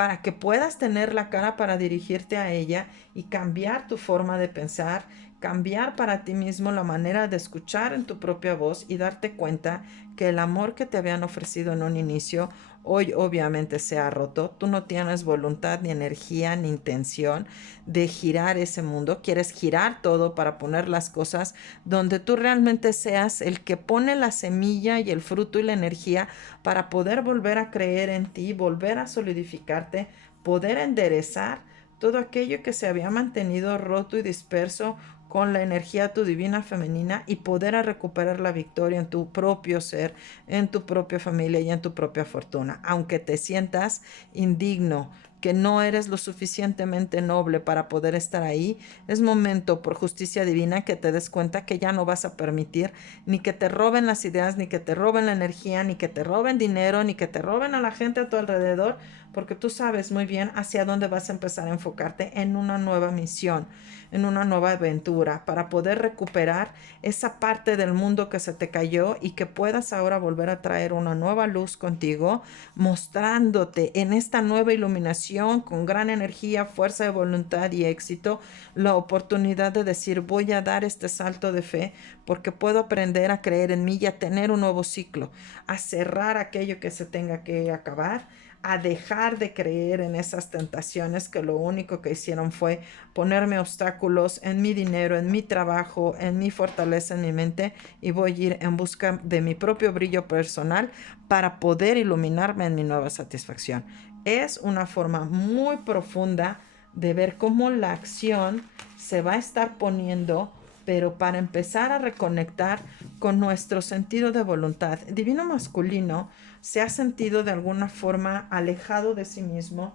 para que puedas tener la cara para dirigirte a ella y cambiar tu forma de pensar, cambiar para ti mismo la manera de escuchar en tu propia voz y darte cuenta que el amor que te habían ofrecido en un inicio hoy obviamente se ha roto. Tú no tienes voluntad, ni energía, ni intención de girar ese mundo. Quieres girar todo para poner las cosas donde tú realmente seas el que pone la semilla y el fruto y la energía para poder volver a creer en ti, volver a solidificarte, poder enderezar todo aquello que se había mantenido roto y disperso con la energía tu divina femenina y poder a recuperar la victoria en tu propio ser, en tu propia familia y en tu propia fortuna. Aunque te sientas indigno, que no eres lo suficientemente noble para poder estar ahí, es momento por justicia divina que te des cuenta que ya no vas a permitir ni que te roben las ideas, ni que te roben la energía, ni que te roben dinero, ni que te roben a la gente a tu alrededor, porque tú sabes muy bien hacia dónde vas a empezar a enfocarte en una nueva misión, en una nueva aventura, para poder recuperar esa parte del mundo que se te cayó y que puedas ahora volver a traer una nueva luz contigo, mostrándote en esta nueva iluminación con gran energía, fuerza de voluntad y éxito, la oportunidad de decir voy a dar este salto de fe porque puedo aprender a creer en mí y a tener un nuevo ciclo, a cerrar aquello que se tenga que acabar, a dejar de creer en esas tentaciones que lo único que hicieron fue ponerme obstáculos en mi dinero, en mi trabajo, en mi fortaleza, en mi mente, y voy a ir en busca de mi propio brillo personal para poder iluminarme en mi nueva satisfacción. Es una forma muy profunda de ver cómo la acción se va a estar poniendo, pero para empezar a reconectar con nuestro sentido de voluntad. Divino masculino se ha sentido de alguna forma alejado de sí mismo,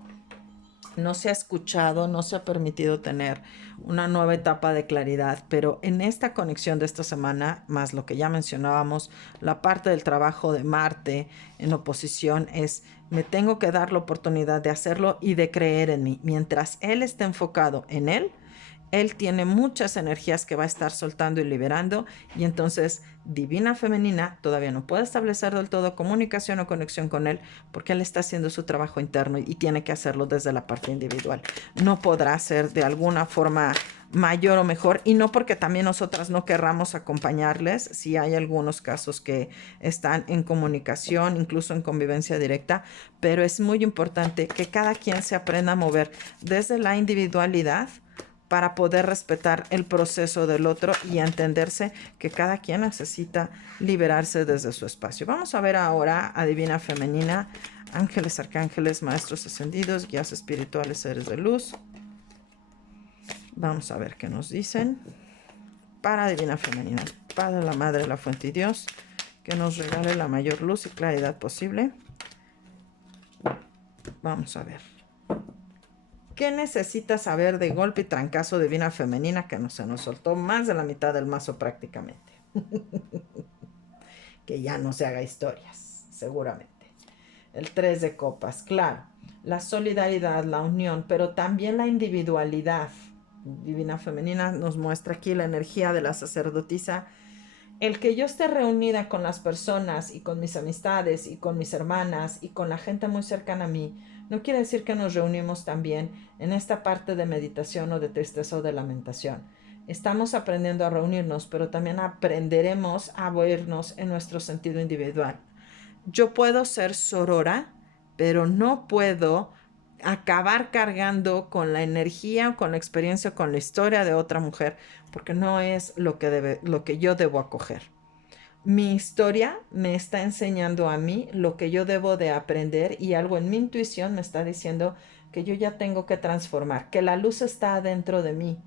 no se ha escuchado, no se ha permitido tener una nueva etapa de claridad, pero en esta conexión de esta semana, más lo que ya mencionábamos, la parte del trabajo de Marte en oposición es, me tengo que dar la oportunidad de hacerlo y de creer en mí. Mientras él esté enfocado en él tiene muchas energías que va a estar soltando y liberando, y entonces divina femenina todavía no puede establecer del todo comunicación o conexión con él porque él está haciendo su trabajo interno y tiene que hacerlo desde la parte individual. No podrá ser de alguna forma mayor o mejor, y no porque también nosotras no querramos acompañarles si hay algunos casos que están en comunicación, incluso en convivencia directa, pero es muy importante que cada quien se aprenda a mover desde la individualidad para poder respetar el proceso del otro y entenderse que cada quien necesita liberarse desde su espacio. Vamos a ver ahora a Divina Femenina, ángeles, arcángeles, maestros ascendidos, guías espirituales, seres de luz. Vamos a ver qué nos dicen para Divina Femenina. Padre, la Madre, la Fuente y Dios, que nos regale la mayor luz y claridad posible. Vamos a ver. ¿Qué necesitas saber de golpe y trancazo Divina Femenina que no se nos soltó más de la mitad del mazo prácticamente? Que ya no se haga historias, seguramente. El 3 de copas, claro. La solidaridad, la unión, pero también la individualidad. Divina Femenina nos muestra aquí la energía de la sacerdotisa. El que yo esté reunida con las personas y con mis amistades y con mis hermanas y con la gente muy cercana a mí, no quiere decir que nos reunimos también en esta parte de meditación o de tristeza o de lamentación. Estamos aprendiendo a reunirnos, pero también aprenderemos a vernos en nuestro sentido individual. Yo puedo ser sorora, pero no puedo acabar cargando con la energía o con la experiencia o con la historia de otra mujer, porque no es lo que yo debo acoger. Mi historia me está enseñando a mí lo que yo debo de aprender, y algo en mi intuición me está diciendo que yo ya tengo que transformar, que la luz está dentro de mí.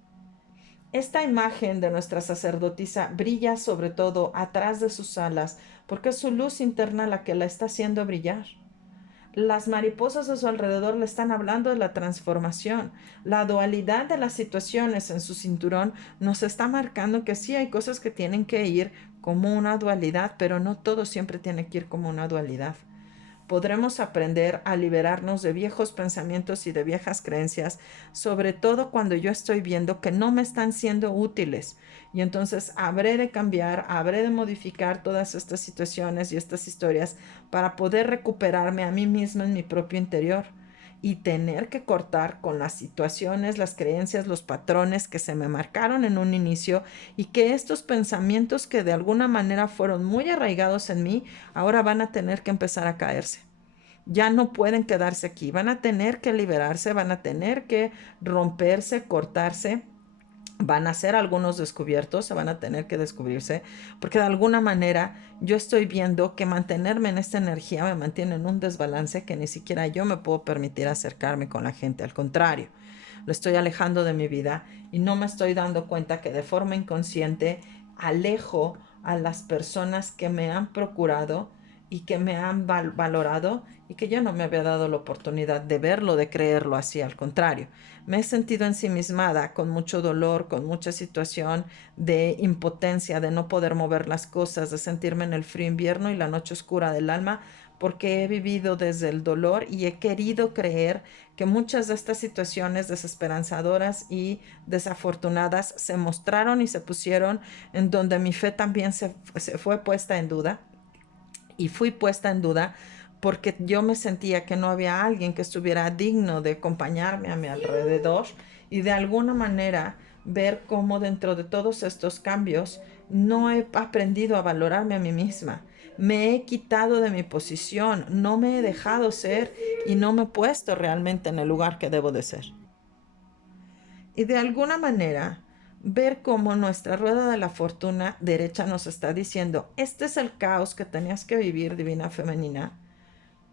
Esta imagen de nuestra sacerdotisa brilla sobre todo atrás de sus alas, porque es su luz interna la que la está haciendo brillar. Las mariposas a su alrededor le están hablando de la transformación. La dualidad de las situaciones en su cinturón nos está marcando que sí hay cosas que tienen que ir como una dualidad, pero no todo siempre tiene que ir como una dualidad. Podremos aprender a liberarnos de viejos pensamientos y de viejas creencias, sobre todo cuando yo estoy viendo que no me están siendo útiles. Y entonces habré de cambiar, habré de modificar todas estas situaciones y estas historias para poder recuperarme a mí misma en mi propio interior. y tener que cortar con las situaciones, las creencias, los patrones que se me marcaron en un inicio y que estos pensamientos que de alguna manera fueron muy arraigados en mí, ahora van a tener que empezar a caerse. Ya no pueden quedarse aquí, van a tener que liberarse, van a tener que romperse, cortarse, van a ser algunos descubiertos, se van a tener que descubrirse, porque de alguna manera yo estoy viendo que mantenerme en esta energía me mantiene en un desbalance que ni siquiera yo me puedo permitir acercarme con la gente, al contrario, lo estoy alejando de mi vida y no me estoy dando cuenta que de forma inconsciente alejo a las personas que me han procurado y que me han valorado y que yo no me había dado la oportunidad de verlo, de creerlo así, al contrario. Me he sentido ensimismada, con mucho dolor, con mucha situación de impotencia, de no poder mover las cosas, de sentirme en el frío invierno y la noche oscura del alma, porque he vivido desde el dolor y he querido creer que muchas de estas situaciones desesperanzadoras y desafortunadas se mostraron y se pusieron en donde mi fe también se fue puesta en duda y fui puesta en duda porque yo me sentía que no había alguien que estuviera digno de acompañarme a mi alrededor y de alguna manera ver cómo dentro de todos estos cambios no he aprendido a valorarme a mí misma. Me he quitado de mi posición, no me he dejado ser y no me he puesto realmente en el lugar que debo de ser. Y de alguna manera ver cómo nuestra rueda de la fortuna derecha nos está diciendo, este es el caos que tenías que vivir, divina femenina,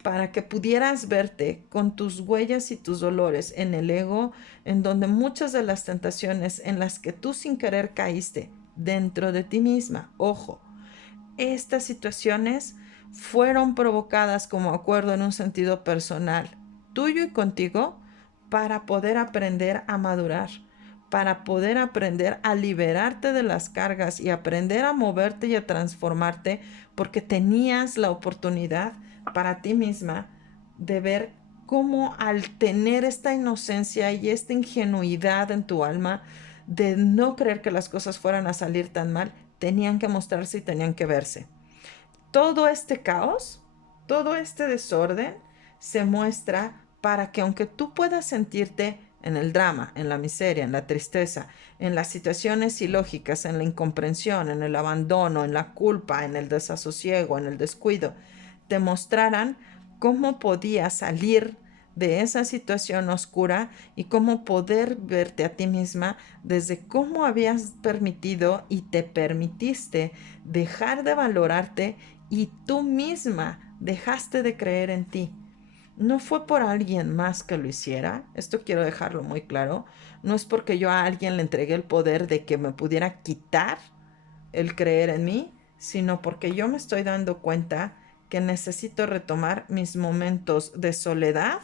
para que pudieras verte con tus huellas y tus dolores en el ego, en donde muchas de las tentaciones en las que tú sin querer caíste dentro de ti misma, ojo, estas situaciones fueron provocadas como acuerdo en un sentido personal, tuyo y contigo, para poder aprender a madurar, para poder aprender a liberarte de las cargas y aprender a moverte y a transformarte, porque tenías la oportunidad para ti misma de ver cómo al tener esta inocencia y esta ingenuidad en tu alma, de no creer que las cosas fueran a salir tan mal, tenían que mostrarse y tenían que verse. Todo este caos, todo este desorden se muestra para que aunque tú puedas sentirte en el drama, en la miseria, en la tristeza, en las situaciones ilógicas, en la incomprensión, en el abandono, en la culpa, en el desasosiego, en el descuido, te mostraran cómo podías salir de esa situación oscura y cómo poder verte a ti misma desde cómo habías permitido y te permitiste dejar de valorarte y tú misma dejaste de creer en ti. No fue por alguien más que lo hiciera, esto quiero dejarlo muy claro, no es porque yo a alguien le entregué el poder de que me pudiera quitar el creer en mí, sino porque yo me estoy dando cuenta que necesito retomar mis momentos de soledad,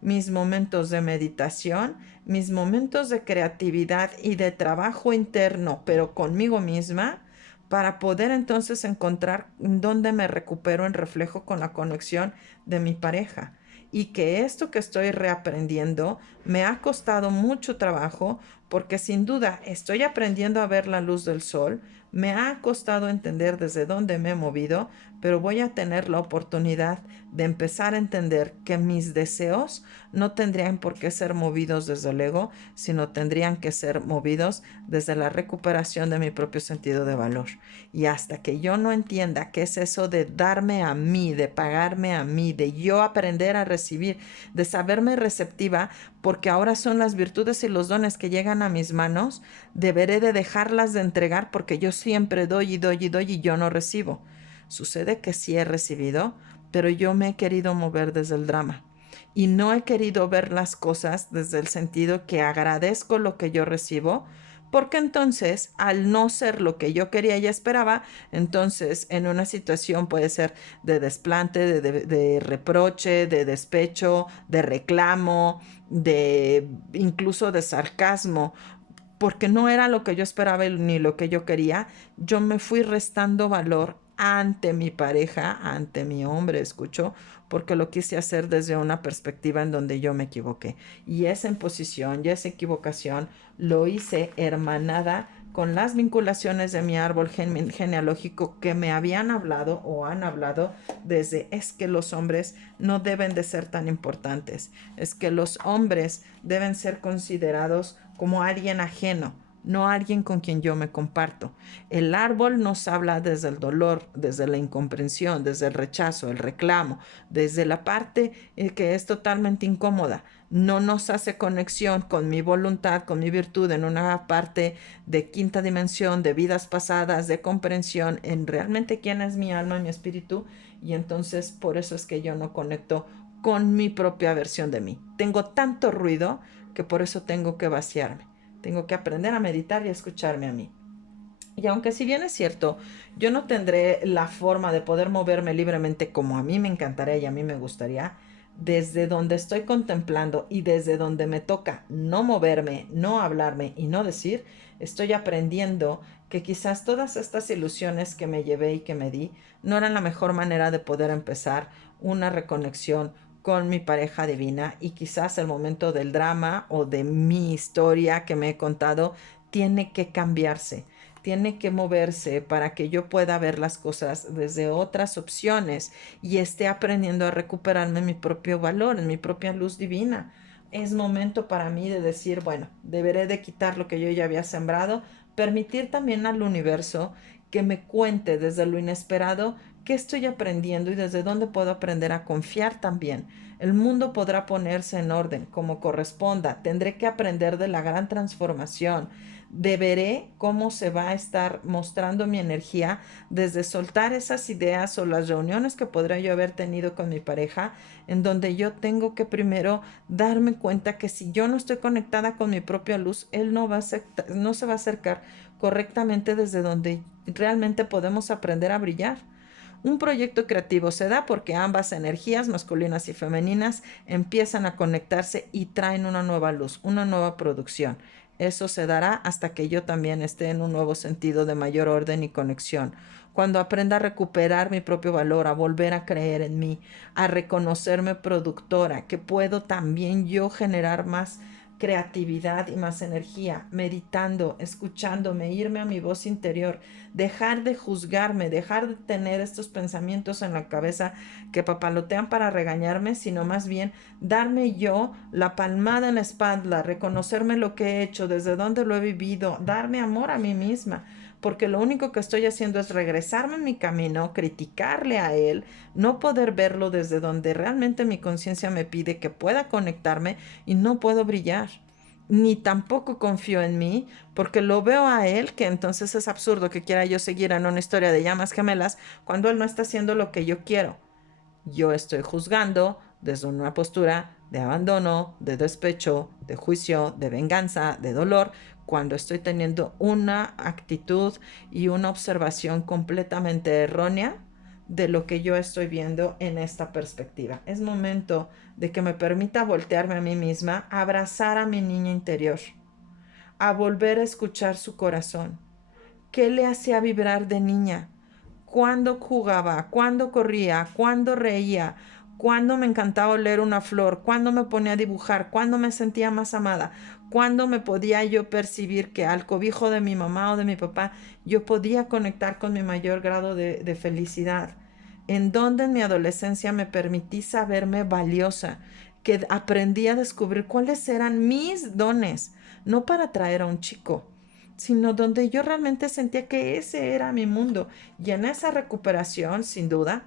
mis momentos de meditación, mis momentos de creatividad y de trabajo interno, pero conmigo misma, para poder entonces encontrar dónde me recupero en reflejo con la conexión de mi pareja. Y que esto que estoy reaprendiendo me ha costado mucho trabajo porque sin duda estoy aprendiendo a ver la luz del sol, me ha costado entender desde dónde me he movido, pero voy a tener la oportunidad de empezar a entender que mis deseos no tendrían por qué ser movidos desde el ego, sino tendrían que ser movidos desde la recuperación de mi propio sentido de valor. Y hasta que yo no entienda qué es eso de darme a mí, de pagarme a mí, de yo aprender a recibir, de saberme receptiva, porque ahora son las virtudes y los dones que llegan a mis manos, deberé de dejarlas de entregar porque yo siempre doy y doy y doy y yo no recibo. Sucede que sí he recibido, pero yo me he querido mover desde el drama y no he querido ver las cosas desde el sentido que agradezco lo que yo recibo, porque entonces, al no ser lo que yo quería y esperaba, entonces en una situación puede ser de desplante, de reproche, de despecho, de reclamo, de incluso de sarcasmo, porque no era lo que yo esperaba ni lo que yo quería, yo me fui restando valor ante mi pareja, ante mi hombre, escucho, porque lo quise hacer desde una perspectiva en donde yo me equivoqué. Y esa imposición y esa equivocación lo hice hermanada con las vinculaciones de mi árbol genealógico que me habían hablado o han hablado desde es que los hombres no deben de ser tan importantes, es que los hombres deben ser considerados como alguien ajeno, no alguien con quien yo me comparto. El árbol nos habla desde el dolor, desde la incomprensión, desde el rechazo, el reclamo, desde la parte que es totalmente incómoda. No nos hace conexión con mi voluntad, con mi virtud en una parte de quinta dimensión, de vidas pasadas, de comprensión en realmente quién es mi alma y mi espíritu. Y entonces por eso es que yo no conecto con mi propia versión de mí. Tengo tanto ruido que por eso tengo que vaciarme. Tengo que aprender a meditar y a escucharme a mí. Y aunque si bien es cierto, yo no tendré la forma de poder moverme libremente como a mí me encantaría y a mí me gustaría, desde donde estoy contemplando y desde donde me toca no moverme, no hablarme y no decir, estoy aprendiendo que quizás todas estas ilusiones que me llevé y que me di no eran la mejor manera de poder empezar una reconexión con mi pareja divina y quizás el momento del drama o de mi historia que me he contado tiene que cambiarse, tiene que moverse para que yo pueda ver las cosas desde otras opciones y esté aprendiendo a recuperarme mi propio valor, en mi propia luz divina. Es momento para mí de decir, bueno, deberé de quitar lo que yo ya había sembrado, permitir también al universo que me cuente desde lo inesperado qué estoy aprendiendo y desde dónde puedo aprender a confiar también. El mundo podrá ponerse en orden como corresponda. Tendré que aprender de la gran transformación. Veré cómo se va a estar mostrando mi energía desde soltar esas ideas o las reuniones que podría yo haber tenido con mi pareja, en donde yo tengo que primero darme cuenta que si yo no estoy conectada con mi propia luz, él no se va a acercar correctamente desde donde realmente podemos aprender a brillar. Un proyecto creativo se da porque ambas energías, masculinas y femeninas, empiezan a conectarse y traen una nueva luz, una nueva producción. Eso se dará hasta que yo también esté en un nuevo sentido de mayor orden y conexión. Cuando aprenda a recuperar mi propio valor, a volver a creer en mí, a reconocerme productora, que puedo también yo generar más creatividad y más energía, meditando, escuchándome, irme a mi voz interior, dejar de juzgarme, dejar de tener estos pensamientos en la cabeza que papalotean para regañarme, sino más bien darme yo la palmada en la espalda, reconocerme lo que he hecho, desde dónde lo he vivido, darme amor a mí misma, porque lo único que estoy haciendo es regresarme en mi camino, criticarle a él, no poder verlo desde donde realmente mi conciencia me pide que pueda conectarme y no puedo brillar. Ni tampoco confío en mí, porque lo veo a él, que entonces es absurdo que quiera yo seguir en una historia de llamas gemelas cuando él no está haciendo lo que yo quiero. Yo estoy juzgando desde una postura de abandono, de despecho, de juicio, de venganza, de dolor, cuando estoy teniendo una actitud y una observación completamente errónea de lo que yo estoy viendo en esta perspectiva. Es momento de que me permita voltearme a mí misma, abrazar a mi niña interior, a volver a escuchar su corazón. ¿Qué le hacía vibrar de niña? ¿Cuándo jugaba? ¿Cuándo corría? ¿Cuándo reía? ¿Cuándo me encantaba oler una flor? ¿Cuándo me ponía a dibujar? ¿Cuándo me sentía más amada? ¿Cuándo me podía yo percibir que al cobijo de mi mamá o de mi papá yo podía conectar con mi mayor grado de felicidad? ¿En dónde en mi adolescencia me permití saberme valiosa? Que aprendí a descubrir cuáles eran mis dones, no para atraer a un chico, sino donde yo realmente sentía que ese era mi mundo. Y en esa recuperación, sin duda,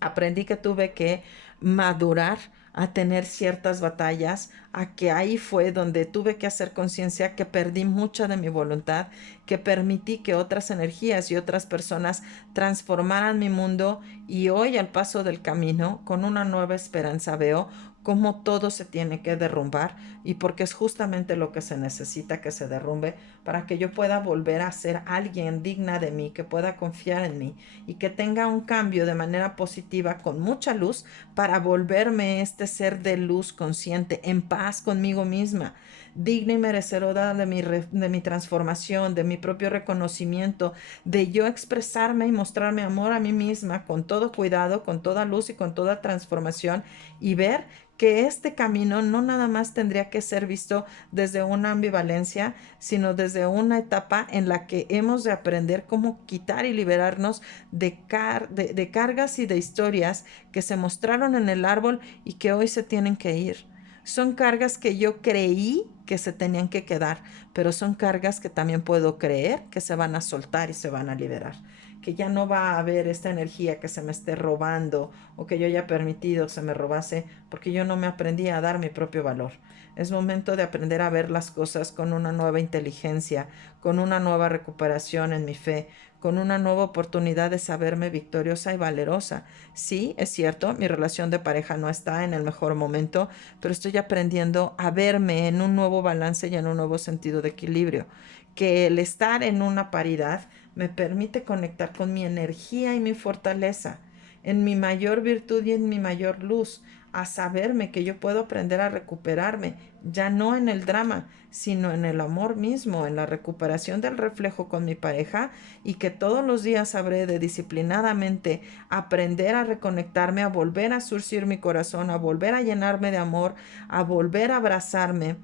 aprendí que tuve que madurar a tener ciertas batallas, a que ahí fue donde tuve que hacer conciencia que perdí mucha de mi voluntad, que permití que otras energías y otras personas transformaran mi mundo y hoy al paso del camino, con una nueva esperanza, veo cómo todo se tiene que derrumbar y porque es justamente lo que se necesita que se derrumbe para que yo pueda volver a ser alguien digna de mí, que pueda confiar en mí y que tenga un cambio de manera positiva con mucha luz para volverme este ser de luz consciente, en paz conmigo misma, digna y merecedora de mi transformación, de mi propio reconocimiento, de yo expresarme y mostrarme amor a mí misma con todo cuidado, con toda luz y con toda transformación, y ver que este camino no nada más tendría que ser visto desde una ambivalencia, sino desde una etapa en la que hemos de aprender cómo quitar y liberarnos de cargas y de historias que se mostraron en el árbol y que hoy se tienen que ir. Son cargas que yo creí que se tenían que quedar, pero son cargas que también puedo creer que se van a soltar y se van a liberar, que ya no va a haber esta energía que se me esté robando o que yo haya permitido se me robase porque yo no me aprendí a dar mi propio valor. Es momento de aprender a ver las cosas con una nueva inteligencia, con una nueva recuperación en mi fe, con una nueva oportunidad de saberme victoriosa y valerosa. Sí, es cierto, mi relación de pareja no está en el mejor momento, pero estoy aprendiendo a verme en un nuevo balance y en un nuevo sentido de equilibrio, que el estar en una paridad me permite conectar con mi energía y mi fortaleza, en mi mayor virtud y en mi mayor luz, a saberme que yo puedo aprender a recuperarme, ya no en el drama, sino en el amor mismo, en la recuperación del reflejo con mi pareja, y que todos los días habré de disciplinadamente aprender a reconectarme, a volver a surcir mi corazón, a volver a llenarme de amor, a volver a abrazarme,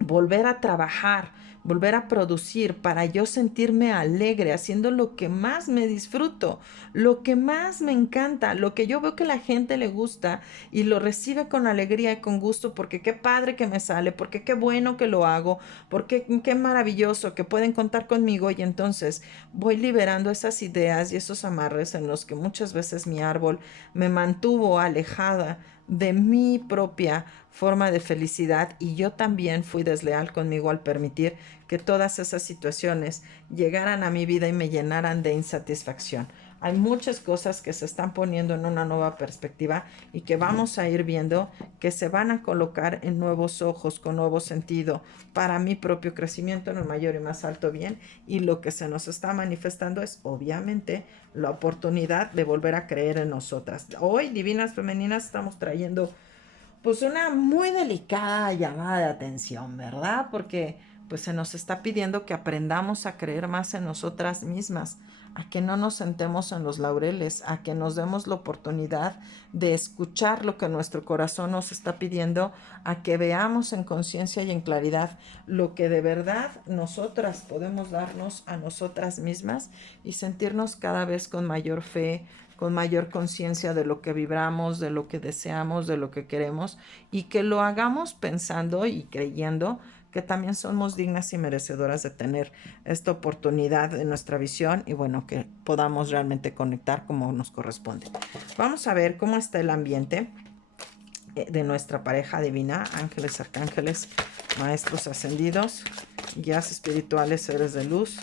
volver a trabajar, volver a producir para yo sentirme alegre, haciendo lo que más me disfruto, lo que más me encanta, lo que yo veo que la gente le gusta y lo recibe con alegría y con gusto, porque qué padre que me sale, porque qué bueno que lo hago, porque qué maravilloso que pueden contar conmigo, y entonces voy liberando esas ideas y esos amarres en los que muchas veces mi árbol me mantuvo alejada de mi propia forma de felicidad, y yo también fui desleal conmigo al permitir que todas esas situaciones llegaran a mi vida y me llenaran de insatisfacción. Hay muchas cosas que se están poniendo en una nueva perspectiva y que vamos a ir viendo que se van a colocar en nuevos ojos, con nuevo sentido, para mi propio crecimiento en el mayor y más alto bien. Y lo que se nos está manifestando es obviamente la oportunidad de volver a creer en nosotras. Hoy, Divinas Femeninas, estamos trayendo pues una muy delicada llamada de atención, ¿verdad? Porque pues se nos está pidiendo que aprendamos a creer más en nosotras mismas, a que no nos sentemos en los laureles, a que nos demos la oportunidad de escuchar lo que nuestro corazón nos está pidiendo, a que veamos en conciencia y en claridad lo que de verdad nosotras podemos darnos a nosotras mismas y sentirnos cada vez con mayor fe, con mayor conciencia de lo que vibramos, de lo que deseamos, de lo que queremos, y que lo hagamos pensando y creyendo que también somos dignas y merecedoras de tener esta oportunidad en nuestra visión, y bueno, que podamos realmente conectar como nos corresponde. Vamos a ver cómo está el ambiente de nuestra pareja divina, ángeles, arcángeles, maestros ascendidos, guías espirituales, seres de luz,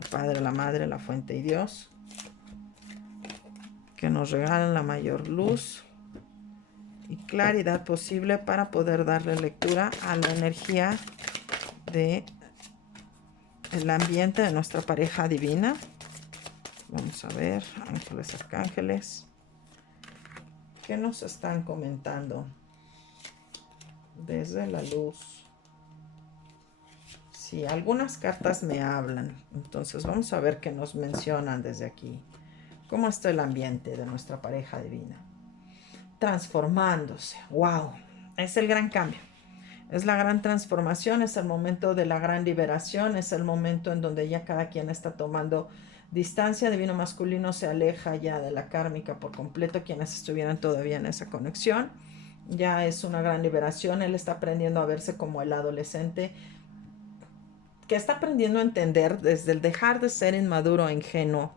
el Padre, la Madre, la Fuente y Dios, que nos regalen la mayor luz y claridad posible para poder darle lectura a la energía de el ambiente de nuestra pareja divina. Vamos a ver, ángeles, arcángeles, ¿qué nos están comentando desde la luz? Sí, algunas cartas me hablan, entonces vamos a ver qué nos mencionan desde aquí. ¿Cómo está el ambiente de nuestra pareja divina? Transformándose. ¡Wow! Es el gran cambio. Es la gran transformación, es el momento de la gran liberación, es el momento en donde ya cada quien está tomando distancia. Divino masculino se aleja ya de la kármica por completo, quienes estuvieran todavía en esa conexión. Ya es una gran liberación, él está aprendiendo a verse como el adolescente que está aprendiendo a entender desde el dejar de ser inmaduro, ingenuo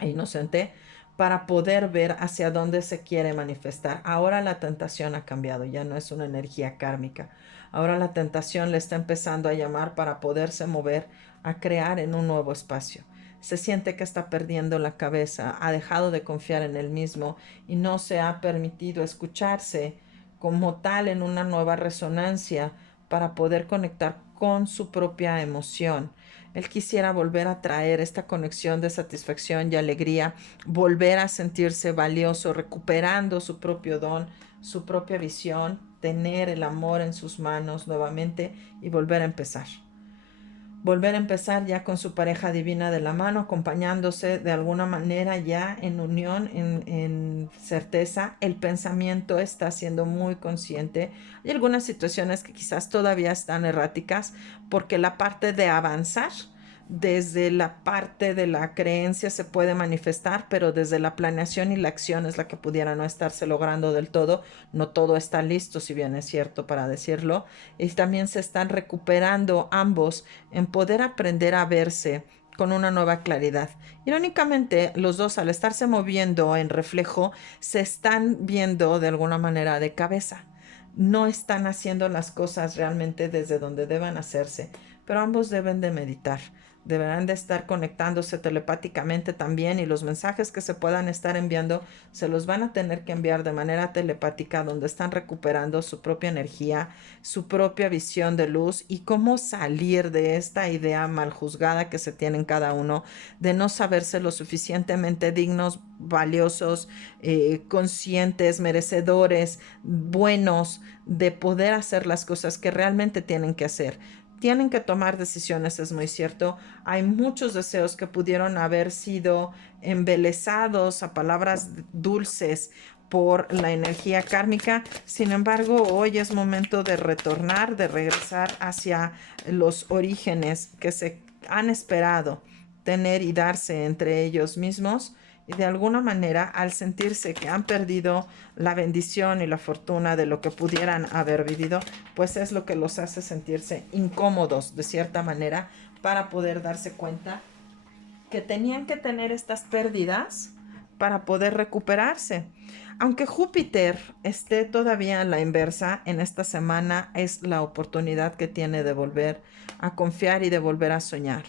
e inocente, para poder ver hacia dónde se quiere manifestar. Ahora la tentación ha cambiado, ya no es una energía kármica. Ahora la tentación le está empezando a llamar para poderse mover, a crear en un nuevo espacio. Se siente que está perdiendo la cabeza, ha dejado de confiar en él mismo y no se ha permitido escucharse como tal en una nueva resonancia para poder conectar con su propia emoción. Él quisiera volver a traer esta conexión de satisfacción y alegría, volver a sentirse valioso, recuperando su propio don, su propia visión, tener el amor en sus manos nuevamente y volver a empezar. Volver a empezar ya con su pareja divina de la mano, acompañándose de alguna manera ya en unión, en certeza. El pensamiento está siendo muy consciente. Hay algunas situaciones que quizás todavía están erráticas porque la parte de avanzar desde la parte de la creencia se puede manifestar, pero desde la planeación y la acción es la que pudiera no estarse logrando del todo. No todo está listo, si bien es cierto para decirlo. Y también se están recuperando ambos en poder aprender a verse con una nueva claridad. Irónicamente, los dos al estarse moviendo en reflejo, se están viendo de alguna manera de cabeza. No están haciendo las cosas realmente desde donde deban hacerse, pero ambos deben de meditar. Deberán de estar conectándose telepáticamente también y los mensajes que se puedan estar enviando se los van a tener que enviar de manera telepática donde están recuperando su propia energía, su propia visión de luz y cómo salir de esta idea mal juzgada que se tiene en cada uno de no saberse lo suficientemente dignos, valiosos, conscientes, merecedores, buenos, de poder hacer las cosas que realmente tienen que hacer. Tienen que tomar decisiones, es muy cierto. Hay muchos deseos que pudieron haber sido embelesados a palabras dulces por la energía kármica. Sin embargo, hoy es momento de retornar, de regresar hacia los orígenes que se han esperado tener y darse entre ellos mismos. Y de alguna manera, al sentirse que han perdido la bendición y la fortuna de lo que pudieran haber vivido, pues es lo que los hace sentirse incómodos de cierta manera para poder darse cuenta que tenían que tener estas pérdidas para poder recuperarse. Aunque Júpiter esté todavía en la inversa, en esta semana es la oportunidad que tiene de volver a confiar y de volver a soñar.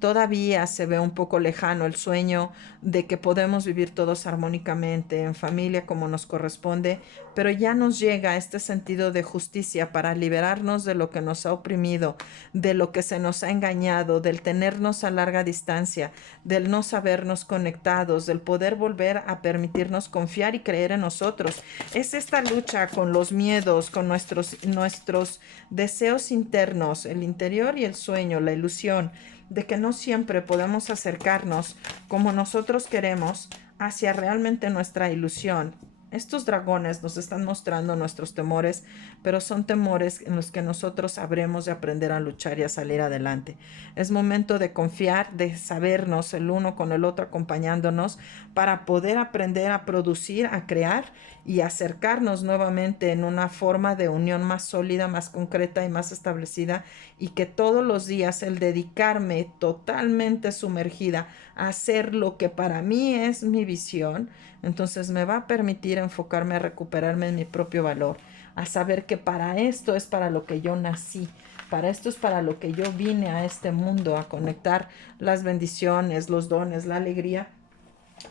Todavía se ve un poco lejano el sueño de que podemos vivir todos armónicamente en familia como nos corresponde, pero ya nos llega este sentido de justicia para liberarnos de lo que nos ha oprimido, de lo que se nos ha engañado, del tenernos a larga distancia, del no sabernos conectados, del poder volver a permitirnos confiar y creer en nosotros. Es esta lucha con los miedos, con nuestros deseos internos, el interior y el sueño, la ilusión de que no siempre podemos acercarnos como nosotros queremos hacia realmente nuestra ilusión. Estos dragones nos están mostrando nuestros temores, pero son temores en los que nosotros habremos de aprender a luchar y a salir adelante. Es momento de confiar, de sabernos el uno con el otro acompañándonos para poder aprender a producir, a crear y acercarnos nuevamente en una forma de unión más sólida, más concreta y más establecida, y que todos los días el dedicarme totalmente sumergida a hacer lo que para mí es mi visión, entonces me va a permitir enfocarme a recuperarme en mi propio valor, a saber que para esto es para lo que yo nací, para esto es para lo que yo vine a este mundo, a conectar las bendiciones, los dones, la alegría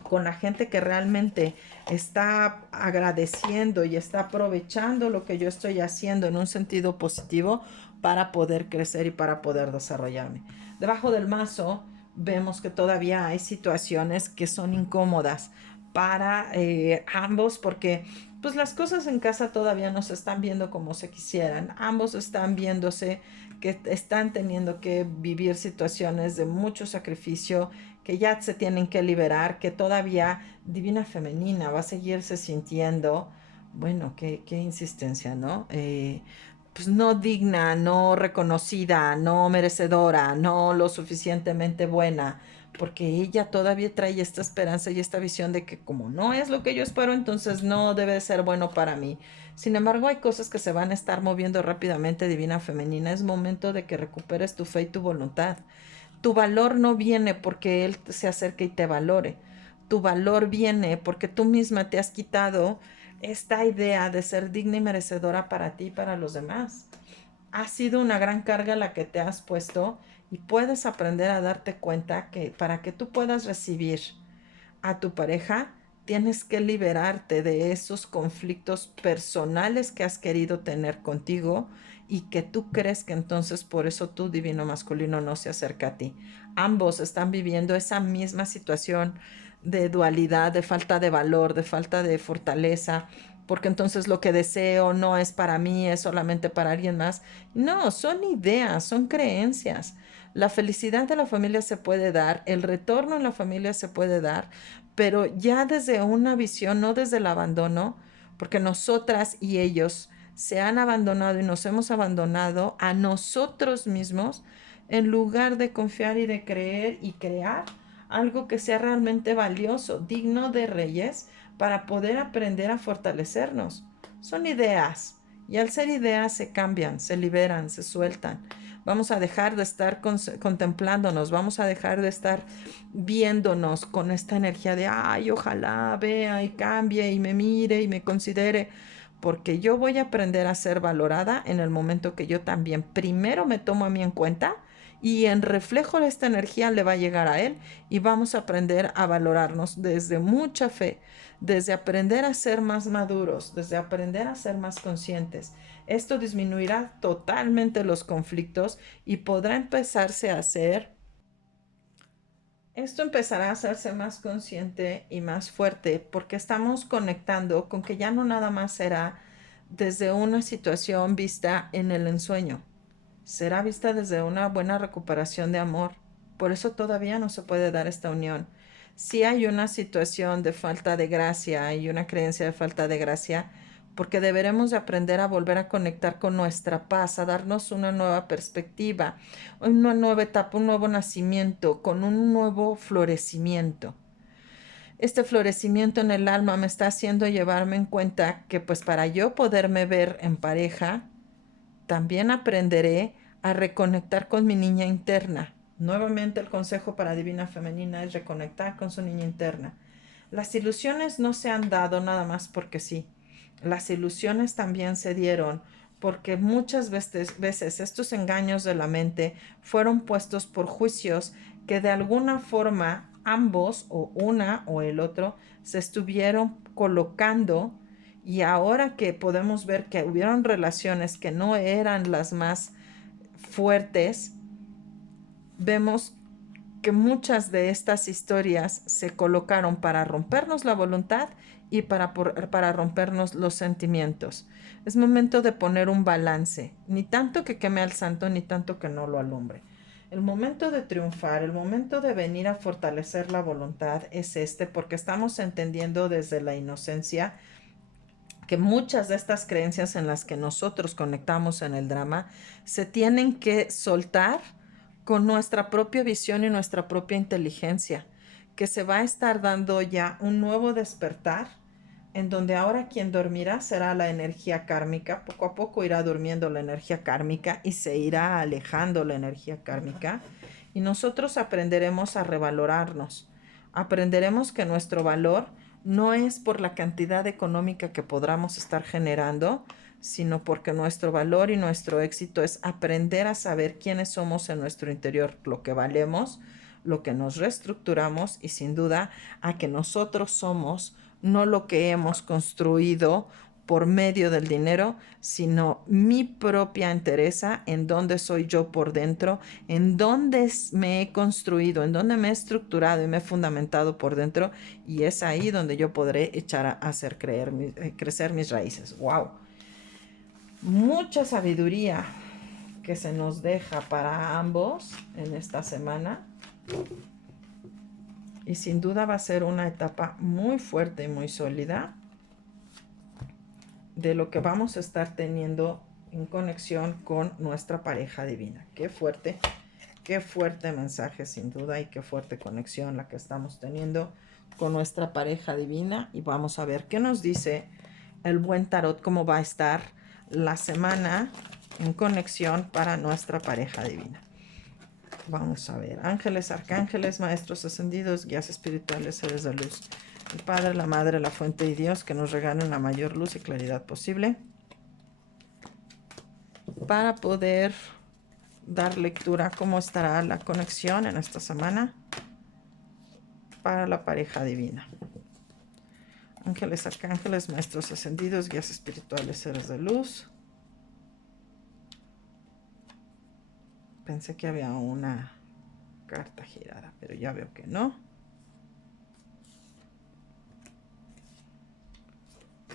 con la gente que realmente está agradeciendo y está aprovechando lo que yo estoy haciendo en un sentido positivo para poder crecer y para poder desarrollarme. Debajo del mazo vemos que todavía hay situaciones que son incómodas para ambos porque pues las cosas en casa todavía no se están viendo como se quisieran. Ambos están viéndose que están teniendo que vivir situaciones de mucho sacrificio, que ya se tienen que liberar, que todavía Divina Femenina va a seguirse sintiendo, bueno, qué insistencia, ¿no? Pues no digna, no reconocida, no merecedora, no lo suficientemente buena, porque ella todavía trae esta esperanza y esta visión de que como no es lo que yo espero, entonces no debe ser bueno para mí. Sin embargo, hay cosas que se van a estar moviendo rápidamente, Divina Femenina. Es momento de que recuperes tu fe y tu voluntad. Tu valor no viene porque Él se acerque y te valore. Tu valor viene porque tú misma te has quitado esta idea de ser digna y merecedora para ti y para los demás. Ha sido una gran carga la que te has puesto y puedes aprender a darte cuenta que para que tú puedas recibir a tu pareja, tienes que liberarte de esos conflictos personales que has querido tener contigo y que tú crees que entonces por eso tu divino masculino no se acerca a ti. Ambos están viviendo esa misma situación de dualidad, de falta de valor, de falta de fortaleza, porque entonces lo que deseo no es para mí, es solamente para alguien más. No, son ideas, son creencias. La felicidad de la familia se puede dar, el retorno en la familia se puede dar, pero ya desde una visión, no desde el abandono, porque nosotras y ellos se han abandonado y nos hemos abandonado a nosotros mismos en lugar de confiar y de creer y crear algo que sea realmente valioso, digno de reyes, para poder aprender a fortalecernos. Son ideas y al ser ideas se cambian, se liberan, se sueltan. Vamos a dejar de estar contemplándonos, vamos a dejar de estar viéndonos con esta energía de, ay, ojalá vea y cambie y me mire y me considere, porque yo voy a aprender a ser valorada en el momento que yo también primero me tomo a mí en cuenta y en reflejo de esta energía le va a llegar a él y vamos a aprender a valorarnos desde mucha fe, desde aprender a ser más maduros, desde aprender a ser más conscientes. Esto disminuirá totalmente los conflictos y podrá empezarse a hacer, esto empezará a hacerse más consciente y más fuerte porque estamos conectando con que ya no nada más será desde una situación vista en el ensueño, será vista desde una buena recuperación de amor. Por eso todavía no se puede dar esta unión. Si hay una situación de falta de gracia y una creencia de falta de gracia, porque deberemos de aprender a volver a conectar con nuestra paz, a darnos una nueva perspectiva, una nueva etapa, un nuevo nacimiento, con un nuevo florecimiento. Este florecimiento en el alma me está haciendo llevarme en cuenta que pues para yo poderme ver en pareja, también aprenderé a reconectar con mi niña interna. Nuevamente el consejo para Divina Femenina es reconectar con su niña interna. Las ilusiones no se han dado nada más porque sí. Las ilusiones también se dieron porque muchas veces estos engaños de la mente fueron puestos por juicios que de alguna forma ambos o una o el otro se estuvieron colocando, y ahora que podemos ver que hubieron relaciones que no eran las más fuertes, vemos que muchas de estas historias se colocaron para rompernos la voluntad y para rompernos los sentimientos. Es momento de poner un balance, ni tanto que queme al santo, ni tanto que no lo alumbre. El momento de triunfar, el momento de venir a fortalecer la voluntad es este, porque estamos entendiendo desde la inocencia que muchas de estas creencias en las que nosotros conectamos en el drama se tienen que soltar con nuestra propia visión y nuestra propia inteligencia, que se va a estar dando ya un nuevo despertar en donde ahora quien dormirá será la energía kármica. Poco a poco irá durmiendo la energía kármica y se irá alejando la energía kármica, y nosotros aprenderemos a revalorarnos. Aprenderemos que nuestro valor no es por la cantidad económica que podamos estar generando, sino porque nuestro valor y nuestro éxito es aprender a saber quiénes somos en nuestro interior, lo que valemos, lo que nos reestructuramos y sin duda a que nosotros somos no lo que hemos construido por medio del dinero, sino mi propia entereza, en dónde soy yo por dentro, en dónde me he construido, en dónde me he estructurado y me he fundamentado por dentro, y es ahí donde yo podré echar a hacer crecer mis raíces. ¡Wow! Mucha sabiduría que se nos deja para ambos en esta semana. Y sin duda va a ser una etapa muy fuerte y muy sólida de lo que vamos a estar teniendo en conexión con nuestra pareja divina. Qué fuerte mensaje sin duda, y qué fuerte conexión la que estamos teniendo con nuestra pareja divina. Y vamos a ver qué nos dice el buen tarot, cómo va a estar la semana en conexión para nuestra pareja divina. Vamos a ver, ángeles, arcángeles, maestros ascendidos, guías espirituales, seres de luz, el Padre, la Madre, la Fuente y Dios, que nos regalen la mayor luz y claridad posible para poder dar lectura a cómo estará la conexión en esta semana para la pareja divina. Ángeles, arcángeles, maestros ascendidos, guías espirituales, seres de luz. Pensé que había una carta girada, pero ya veo que no.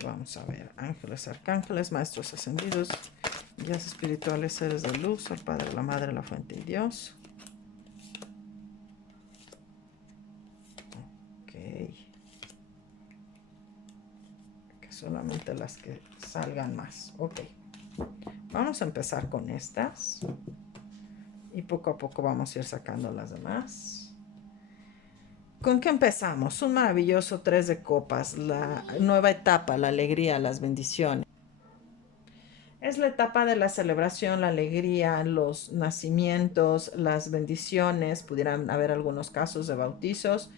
Vamos a ver, ángeles, arcángeles, maestros ascendidos, guías espirituales, seres de luz, el Padre, la Madre, la Fuente y Dios. Ok. Que solamente las que salgan más. Ok. Vamos a empezar con estas. Y poco a poco vamos a ir sacando las demás. ¿Con qué empezamos? Un maravilloso 3 de copas, la nueva etapa, la alegría, las bendiciones. Es la etapa de la celebración, la alegría, los nacimientos, las bendiciones. Pudieran haber algunos casos de bautizos.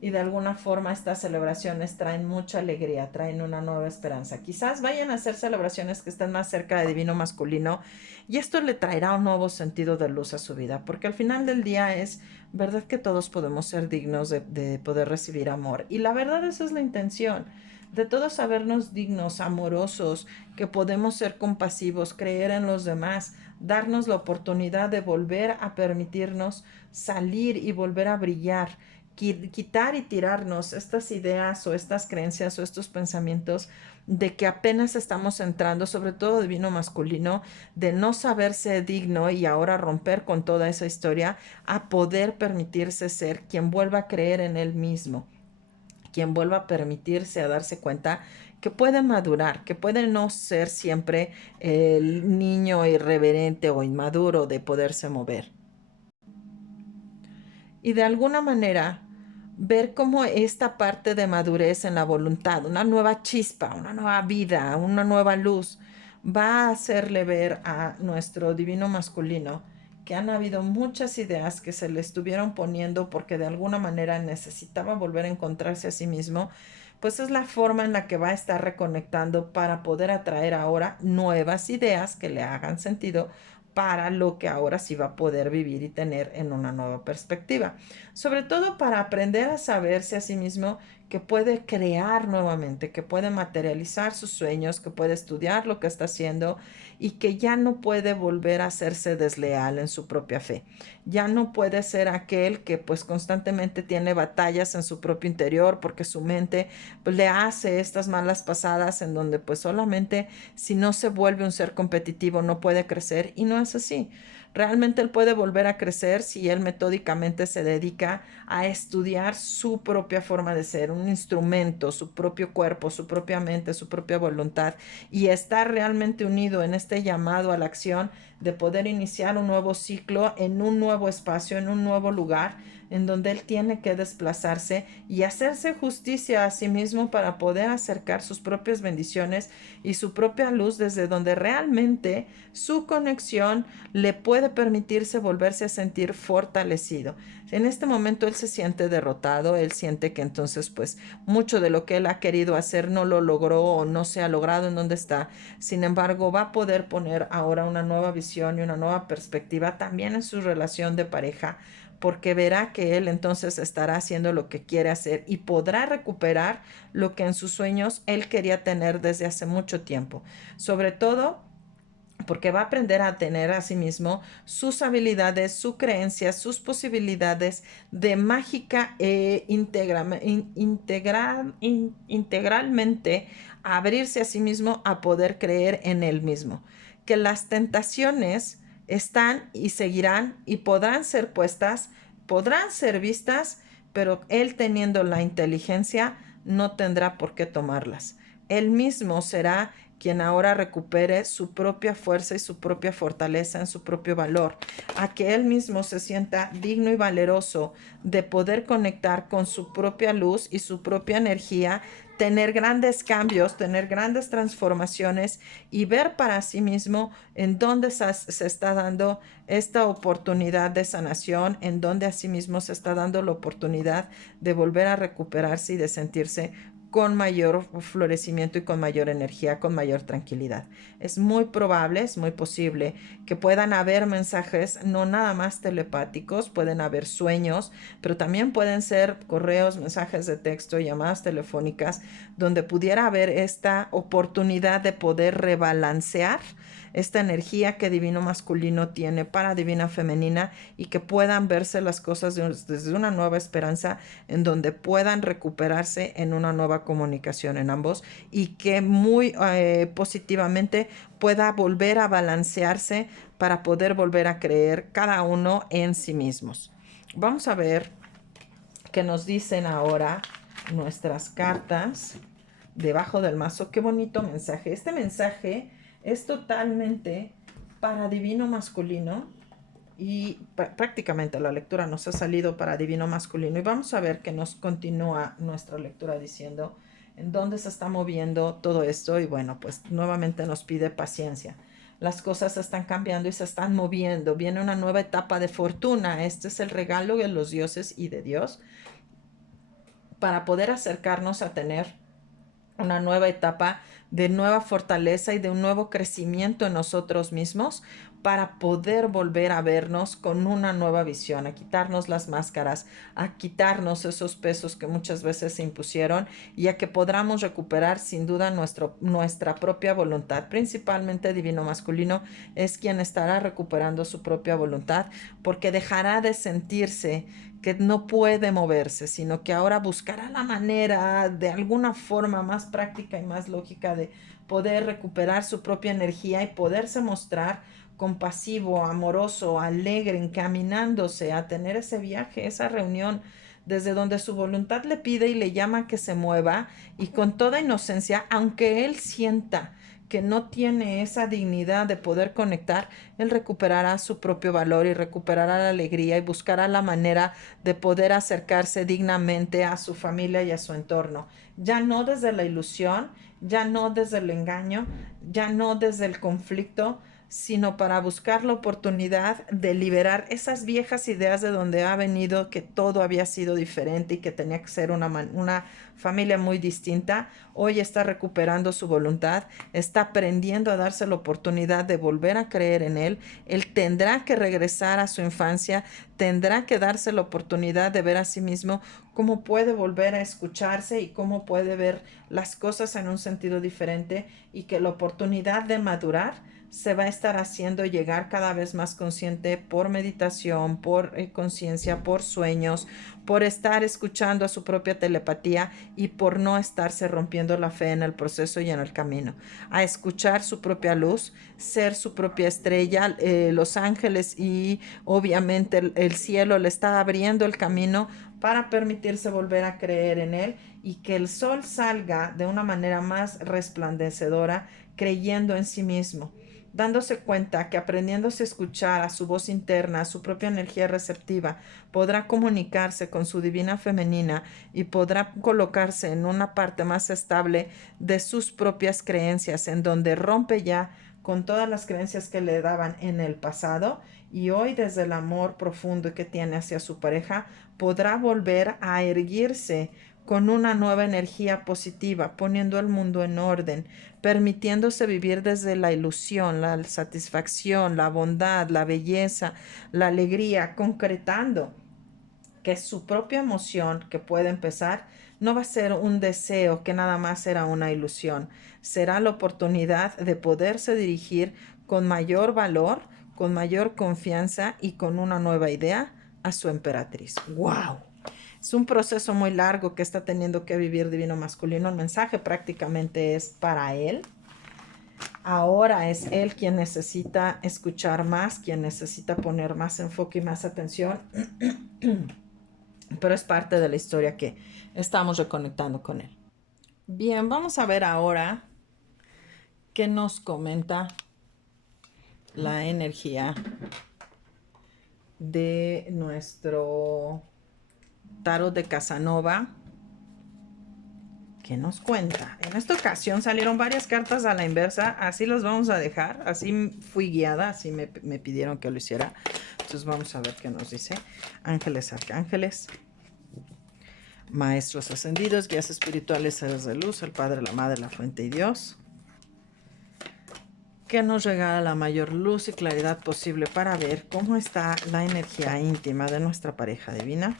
Y de alguna forma estas celebraciones traen mucha alegría, traen una nueva esperanza. Quizás vayan a ser celebraciones que estén más cerca de divino masculino y esto le traerá un nuevo sentido de luz a su vida, porque al final del día es verdad que todos podemos ser dignos de poder recibir amor. Y la verdad esa es la intención, de todos sabernos dignos, amorosos, que podemos ser compasivos, creer en los demás, darnos la oportunidad de volver a permitirnos salir y volver a brillar, quitar y tirarnos estas ideas o estas creencias o estos pensamientos de que apenas estamos entrando, sobre todo divino masculino, de no saberse digno y ahora romper con toda esa historia a poder permitirse ser quien vuelva a creer en él mismo, quien vuelva a permitirse, a darse cuenta que puede madurar, que puede no ser siempre el niño irreverente o inmaduro de poderse mover. Y de alguna manera ver cómo esta parte de madurez en la voluntad, una nueva chispa, una nueva vida, una nueva luz, va a hacerle ver a nuestro divino masculino que han habido muchas ideas que se le estuvieron poniendo porque de alguna manera necesitaba volver a encontrarse a sí mismo, pues es la forma en la que va a estar reconectando para poder atraer ahora nuevas ideas que le hagan sentido para lo que ahora sí va a poder vivir y tener en una nueva perspectiva. Sobre todo para aprender a saberse a sí mismo que puede crear nuevamente, que puede materializar sus sueños, que puede estudiar lo que está haciendo y que ya no puede volver a hacerse desleal en su propia fe. Ya no puede ser aquel que pues constantemente tiene batallas en su propio interior porque su mente pues, le hace estas malas pasadas en donde pues solamente si no se vuelve un ser competitivo no puede crecer y no es así. Realmente él puede volver a crecer si él metódicamente se dedica a estudiar su propia forma de ser, un instrumento, su propio cuerpo, su propia mente, su propia voluntad y estar realmente unido en este llamado a la acción de poder iniciar un nuevo ciclo en un nuevo espacio, en un nuevo lugar en donde él tiene que desplazarse y hacerse justicia a sí mismo para poder acercar sus propias bendiciones y su propia luz desde donde realmente su conexión le puede permitirse volverse a sentir fortalecido. En este momento él se siente derrotado, él siente que entonces pues mucho de lo que él ha querido hacer no lo logró o no se ha logrado en donde está. Sin embargo, va a poder poner ahora una nueva visión y una nueva perspectiva también en su relación de pareja porque verá que él entonces estará haciendo lo que quiere hacer y podrá recuperar lo que en sus sueños él quería tener desde hace mucho tiempo. Sobre todo porque va a aprender a tener a sí mismo sus habilidades, sus creencias, sus posibilidades de mágica integralmente abrirse a sí mismo a poder creer en él mismo. Que las tentaciones están y seguirán y podrán ser puestas, podrán ser vistas, pero él teniendo la inteligencia no tendrá por qué tomarlas. Él mismo será quien ahora recupere su propia fuerza y su propia fortaleza en su propio valor, a que él mismo se sienta digno y valeroso de poder conectar con su propia luz y su propia energía, tener grandes cambios, tener grandes transformaciones y ver para sí mismo en dónde se está dando esta oportunidad de sanación, en dónde a sí mismo se está dando la oportunidad de volver a recuperarse y de sentirse con mayor florecimiento y con mayor energía, con mayor tranquilidad. Es muy probable, es muy posible que puedan haber mensajes no nada más telepáticos, pueden haber sueños, pero también pueden ser correos, mensajes de texto, llamadas telefónicas, donde pudiera haber esta oportunidad de poder rebalancear esta energía que divino masculino tiene para divina femenina, y que puedan verse las cosas desde una nueva esperanza, en donde puedan recuperarse en una nueva comunicación en ambos, y que muy positivamente pueda volver a balancearse para poder volver a creer cada uno en sí mismos. Vamos a ver qué nos dicen ahora nuestras cartas debajo del mazo. Qué bonito mensaje. Este mensaje es totalmente para divino masculino, y prácticamente la lectura nos ha salido para divino masculino, y vamos a ver que nos continúa nuestra lectura diciendo en dónde se está moviendo todo esto. Y bueno, pues nuevamente nos pide paciencia. Las cosas están cambiando y se están moviendo. Viene una nueva etapa de fortuna. Este es el regalo de los dioses y de Dios para poder acercarnos a tener una nueva etapa de nueva fortaleza y de un nuevo crecimiento en nosotros mismos, para poder volver a vernos con una nueva visión, a quitarnos las máscaras, a quitarnos esos pesos que muchas veces se impusieron, y a que podamos recuperar sin duda nuestra propia voluntad. Principalmente divino masculino es quien estará recuperando su propia voluntad, porque dejará de sentirse que no puede moverse, sino que ahora buscará la manera, de alguna forma más práctica y más lógica, de poder recuperar su propia energía y poderse mostrar compasivo, amoroso, alegre, encaminándose a tener ese viaje, esa reunión, desde donde su voluntad le pide y le llama que se mueva, y con toda inocencia, aunque él sienta que no tiene esa dignidad de poder conectar, él recuperará su propio valor y recuperará la alegría, y buscará la manera de poder acercarse dignamente a su familia y a su entorno. Ya no desde la ilusión, ya no desde el engaño, ya no desde el conflicto, sino para buscar la oportunidad de liberar esas viejas ideas de donde ha venido, que todo había sido diferente y que tenía que ser una familia muy distinta. Hoy está recuperando su voluntad, está aprendiendo a darse la oportunidad de volver a creer en él. Él tendrá que regresar a su infancia, tendrá que darse la oportunidad de ver a sí mismo cómo puede volver a escucharse y cómo puede ver las cosas en un sentido diferente, y que la oportunidad de madurar se va a estar haciendo llegar cada vez más consciente por meditación, por conciencia, por sueños, por estar escuchando a su propia telepatía, y por no estarse rompiendo la fe en el proceso y en el camino, a escuchar su propia luz, ser su propia estrella. Los ángeles y obviamente el cielo le está abriendo el camino para permitirse volver a creer en él, y que el sol salga de una manera más resplandecedora, creyendo en sí mismo, dándose cuenta que aprendiéndose a escuchar a su voz interna, a su propia energía receptiva, podrá comunicarse con su divina femenina, y podrá colocarse en una parte más estable de sus propias creencias, en donde rompe ya con todas las creencias que le daban en el pasado, y hoy desde el amor profundo que tiene hacia su pareja, podrá volver a erguirse con una nueva energía positiva, poniendo el mundo en orden, permitiéndose vivir desde la ilusión, la satisfacción, la bondad, la belleza, la alegría, concretando que su propia emoción que puede empezar no va a ser un deseo que nada más será una ilusión, será la oportunidad de poderse dirigir con mayor valor, con mayor confianza y con una nueva idea a su emperatriz. ¡Wow! Es un proceso muy largo que está teniendo que vivir divino masculino. El mensaje prácticamente es para él. Ahora es él quien necesita escuchar más, quien necesita poner más enfoque y más atención. Pero es parte de la historia que estamos reconectando con él. Bien, vamos a ver ahora qué nos comenta la energía de nuestro tarot de Casanova. ¿Qué nos cuenta? En esta ocasión salieron varias cartas a la inversa, así las vamos a dejar, así fui guiada, así me pidieron que lo hiciera. Entonces vamos a ver qué nos dice. Ángeles, arcángeles, maestros ascendidos, guías espirituales, seres de luz, el Padre, la Madre, la Fuente y Dios, que nos regala la mayor luz y claridad posible para ver cómo está la energía íntima de nuestra pareja divina.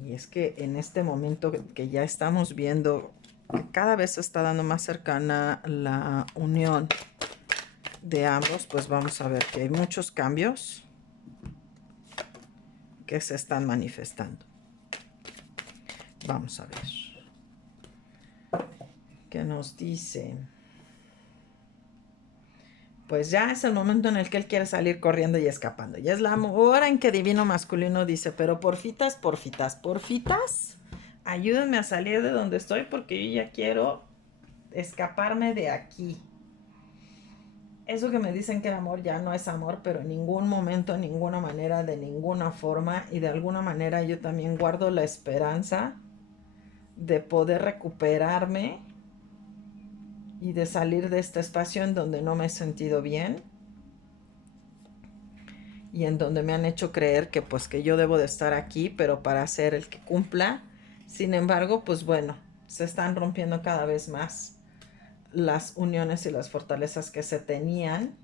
Y es que en este momento que ya estamos viendo que cada vez se está dando más cercana la unión de ambos, pues vamos a ver que hay muchos cambios que se están manifestando. Vamos a ver qué nos dice. Pues ya es el momento en el que él quiere salir corriendo y escapando. Ya es la hora en que Divino Masculino dice, pero porfitas, porfitas, porfitas, ayúdenme a salir de donde estoy porque yo ya quiero escaparme de aquí. Eso que me dicen que el amor ya no es amor, pero en ningún momento, en ninguna manera, de ninguna forma, y de alguna manera yo también guardo la esperanza de poder recuperarme y de salir de este espacio en donde no me he sentido bien y en donde me han hecho creer que pues que yo debo de estar aquí, pero para ser el que cumpla. Sin embargo, pues bueno, se están rompiendo cada vez más las uniones y las fortalezas que se tenían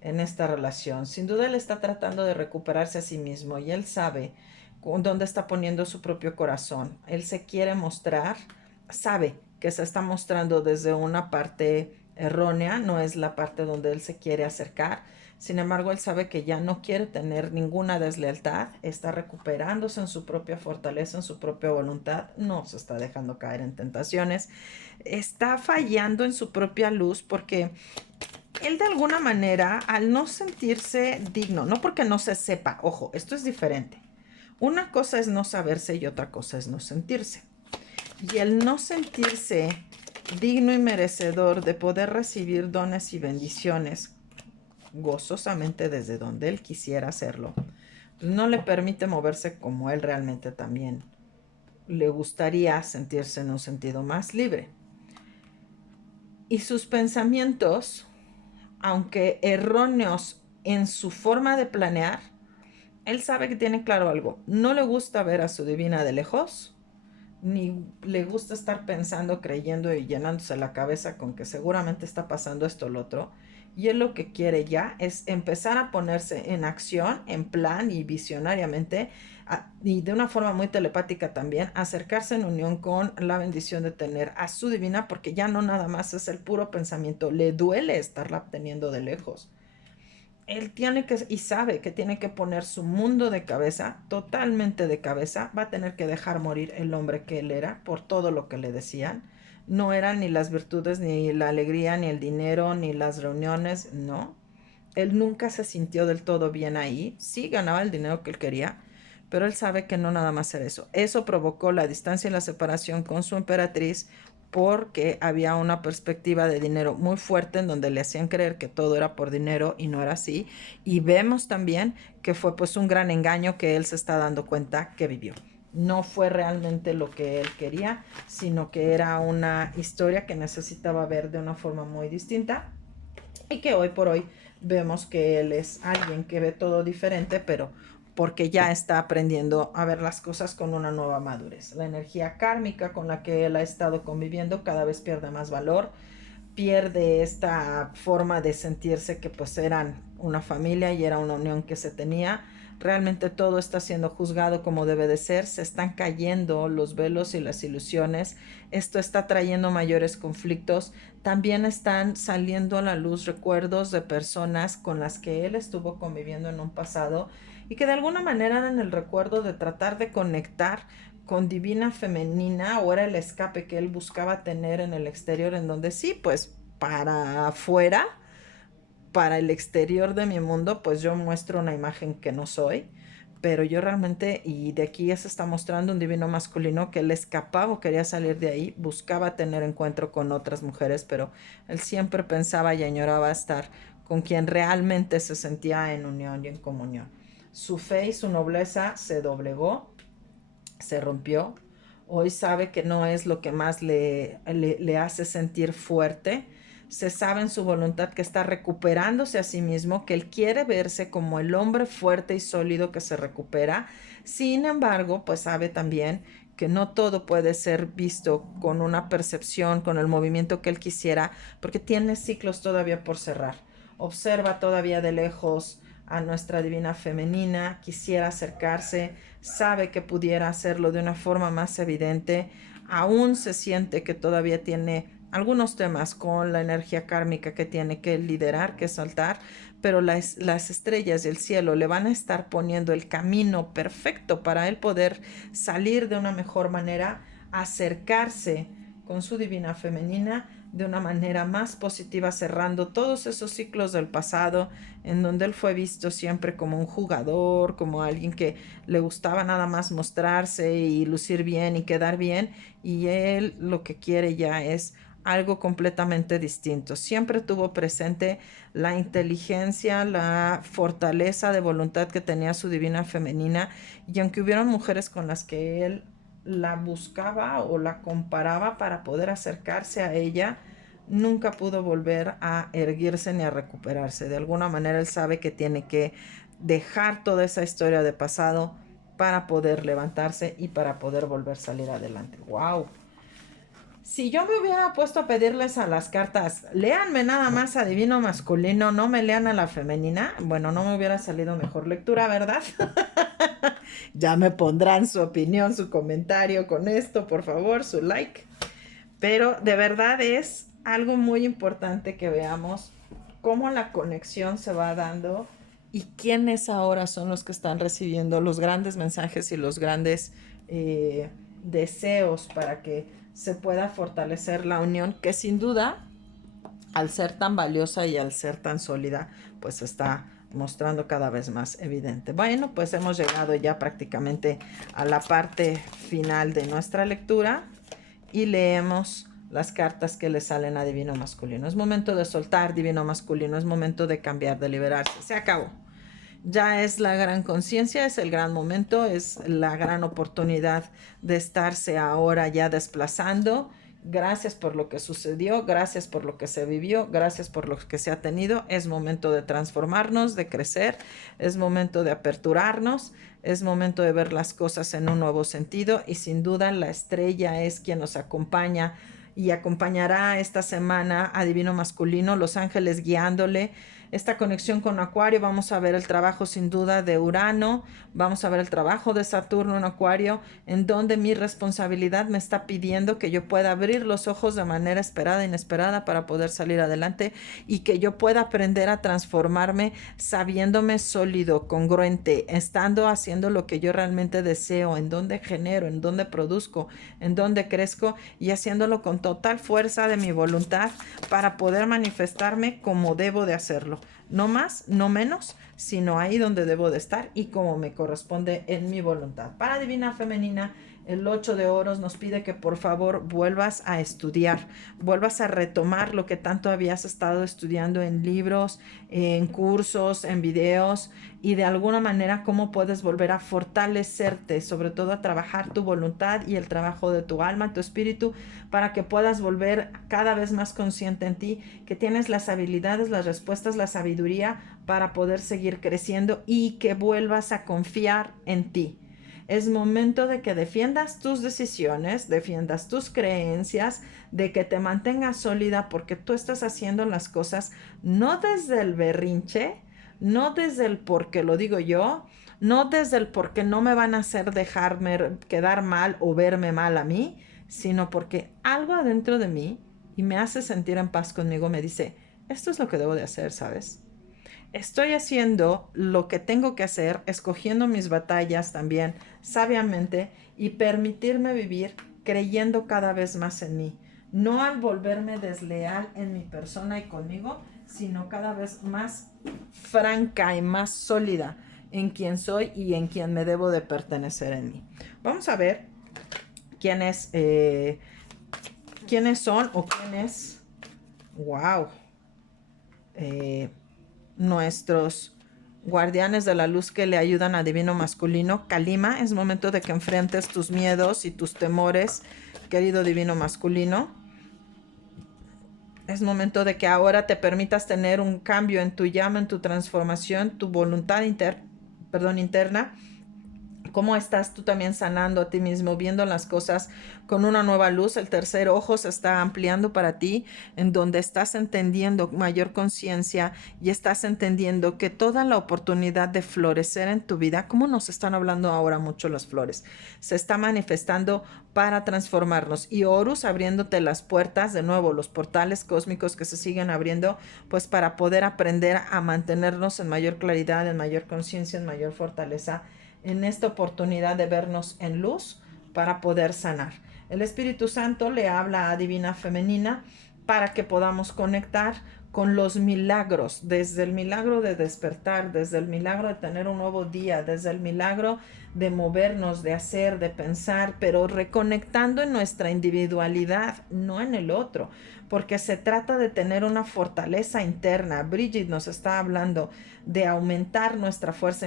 en esta relación. Sin duda él está tratando de recuperarse a sí mismo y él sabe dónde está poniendo su propio corazón. Él se quiere mostrar, sabe que se está mostrando desde una parte errónea, no es la parte donde él se quiere acercar. Sin embargo, él sabe que ya no quiere tener ninguna deslealtad, está recuperándose en su propia fortaleza, en su propia voluntad, no se está dejando caer en tentaciones, está fallando en su propia luz porque él de alguna manera, al no sentirse digno, no porque no se sepa, ojo, esto es diferente. Una cosa es no saberse y otra cosa es no sentirse. Y el no sentirse digno y merecedor de poder recibir dones y bendiciones gozosamente desde donde él quisiera hacerlo, pues no le permite moverse como él realmente también le gustaría sentirse en un sentido más libre. Y sus pensamientos, aunque erróneos en su forma de planear, él sabe que tiene claro algo. No le gusta ver a su divina de lejos, ni le gusta estar pensando, creyendo y llenándose la cabeza con que seguramente está pasando esto o lo otro. Y él lo que quiere ya es empezar a ponerse en acción, en plan y visionariamente, y de una forma muy telepática también, acercarse en unión con la bendición de tener a su divina, porque ya no nada más es el puro pensamiento, le duele estarla teniendo de lejos. Él tiene que, y sabe que tiene que poner su mundo de cabeza, totalmente de cabeza, va a tener que dejar morir el hombre que él era por todo lo que le decían. No eran ni las virtudes, ni la alegría, ni el dinero, ni las reuniones, no. Él nunca se sintió del todo bien ahí, sí ganaba el dinero que él quería, pero él sabe que no nada más era eso. Eso provocó la distancia y la separación con su emperatriz porque había una perspectiva de dinero muy fuerte en donde le hacían creer que todo era por dinero y no era así. Y vemos también que fue pues un gran engaño que él se está dando cuenta que vivió. No fue realmente lo que él quería, sino que era una historia que necesitaba ver de una forma muy distinta y que hoy por hoy vemos que él es alguien que ve todo diferente, pero porque ya está aprendiendo a ver las cosas con una nueva madurez. La energía kármica con la que él ha estado conviviendo cada vez pierde más valor, pierde esta forma de sentirse que pues eran una familia y era una unión que se tenía. Realmente todo está siendo juzgado como debe de ser, se están cayendo los velos y las ilusiones, esto está trayendo mayores conflictos, también están saliendo a la luz recuerdos de personas con las que él estuvo conviviendo en un pasado y que de alguna manera eran el recuerdo de tratar de conectar con divina femenina o era el escape que él buscaba tener en el exterior en donde sí, pues para afuera, para el exterior de mi mundo, pues yo muestro una imagen que no soy, pero yo realmente, y de aquí ya se está mostrando un divino masculino que él escapaba o quería salir de ahí, buscaba tener encuentro con otras mujeres, pero él siempre pensaba y añoraba estar con quien realmente se sentía en unión y en comunión. Su fe y su nobleza se doblegó, se rompió. Hoy sabe que no es lo que más le hace sentir fuerte. Se sabe en su voluntad que está recuperándose a sí mismo, que él quiere verse como el hombre fuerte y sólido que se recupera. Sin embargo, pues sabe también que no todo puede ser visto con una percepción, con el movimiento que él quisiera, porque tiene ciclos todavía por cerrar. Observa todavía de lejos a nuestra divina femenina, quisiera acercarse, sabe que pudiera hacerlo de una forma más evidente, aún se siente que todavía tiene algunos temas con la energía kármica que tiene que liderar, que soltar, pero las estrellas y el cielo le van a estar poniendo el camino perfecto para él poder salir de una mejor manera, acercarse con su divina femenina de una manera más positiva, cerrando todos esos ciclos del pasado en donde él fue visto siempre como un jugador, como alguien que le gustaba nada más mostrarse y lucir bien y quedar bien, y él lo que quiere ya es algo completamente distinto. Siempre tuvo presente la inteligencia, la fortaleza de voluntad que tenía su divina femenina, y aunque hubieron mujeres con las que él la buscaba o la comparaba para poder acercarse a ella, nunca pudo volver a erguirse ni a recuperarse. De alguna manera él sabe que tiene que dejar toda esa historia de pasado para poder levantarse y para poder volver a salir adelante. ¡Wow! Si yo me hubiera puesto a pedirles a las cartas, léanme nada más a divino masculino, no me lean a la femenina, bueno, no me hubiera salido mejor lectura, ¿verdad? Ya me pondrán su opinión, su comentario con esto, por favor, su like. Pero de verdad es algo muy importante que veamos cómo la conexión se va dando y quiénes ahora son los que están recibiendo los grandes mensajes y los grandes deseos para que se pueda fortalecer la unión, que sin duda, al ser tan valiosa y al ser tan sólida, pues está mostrando cada vez más evidente. Bueno, pues hemos llegado ya prácticamente a la parte final de nuestra lectura y leemos las cartas que le salen a divino masculino. Es momento de soltar divino masculino, es momento de cambiar, de liberarse. Se acabó. Ya es la gran conciencia, es el gran momento, es la gran oportunidad de estarse ahora ya desplazando. Gracias por lo que sucedió, gracias por lo que se vivió, gracias por lo que se ha tenido. Es momento de transformarnos, de crecer, es momento de aperturarnos, es momento de ver las cosas en un nuevo sentido, y sin duda la estrella es quien nos acompaña y acompañará esta semana a divino masculino, los ángeles guiándole. Esta conexión con Acuario, vamos a ver el trabajo sin duda de Urano, vamos a ver el trabajo de Saturno en Acuario, en donde mi responsabilidad me está pidiendo que yo pueda abrir los ojos de manera esperada e inesperada para poder salir adelante, y que yo pueda aprender a transformarme sabiéndome sólido, congruente, estando haciendo lo que yo realmente deseo, en donde genero, en donde produzco, en donde crezco, y haciéndolo con total fuerza de mi voluntad para poder manifestarme como debo de hacerlo. No más, no menos, sino ahí donde debo de estar y como me corresponde en mi voluntad. Para Divina Femenina, el 8 de oros nos pide que por favor vuelvas a estudiar, vuelvas a retomar lo que tanto habías estado estudiando en libros, en cursos, en videos, y de alguna manera cómo puedes volver a fortalecerte, sobre todo a trabajar tu voluntad y el trabajo de tu alma, tu espíritu, para que puedas volver cada vez más consciente en ti, que tienes las habilidades, las respuestas, la sabiduría para poder seguir creciendo, y que vuelvas a confiar en ti. Es momento de que defiendas tus decisiones, defiendas tus creencias, de que te mantengas sólida, porque tú estás haciendo las cosas no desde el berrinche, no desde el porque lo digo yo, no desde el porque no me van a hacer dejarme quedar mal o verme mal a mí, sino porque algo adentro de mí, y me hace sentir en paz conmigo, me dice, esto es lo que debo de hacer, ¿sabes? Estoy haciendo lo que tengo que hacer, escogiendo mis batallas también sabiamente, y permitirme vivir creyendo cada vez más en mí. No al volverme desleal en mi persona y conmigo, sino cada vez más franca y más sólida en quién soy y en quién me debo de pertenecer en mí. Vamos a ver quiénes, quiénes son o quiénes, wow, nuestros guardianes de la luz que le ayudan a divino masculino. Kalima, es momento de que enfrentes tus miedos y tus temores, querido divino masculino. Es momento de que ahora te permitas tener un cambio en tu llama, en tu transformación, tu voluntad interna, ¿Cómo estás tú también sanando a ti mismo, viendo las cosas con una nueva luz? El tercer ojo se está ampliando para ti, en donde estás entendiendo mayor conciencia y estás entendiendo que toda la oportunidad de florecer en tu vida, como nos están hablando ahora mucho las flores, se está manifestando para transformarnos. Y Horus abriéndote las puertas, de nuevo, los portales cósmicos que se siguen abriendo, pues para poder aprender a mantenernos en mayor claridad, en mayor conciencia, en mayor fortaleza, en esta oportunidad de vernos en luz para poder sanar. El Espíritu Santo le habla a Divina Femenina para que podamos conectar con los milagros, desde el milagro de despertar, desde el milagro de tener un nuevo día, desde el milagro de movernos, de hacer, de pensar, pero reconectando en nuestra individualidad, no en el otro, porque se trata de tener una fortaleza interna. Bridget nos está hablando de aumentar nuestra fuerza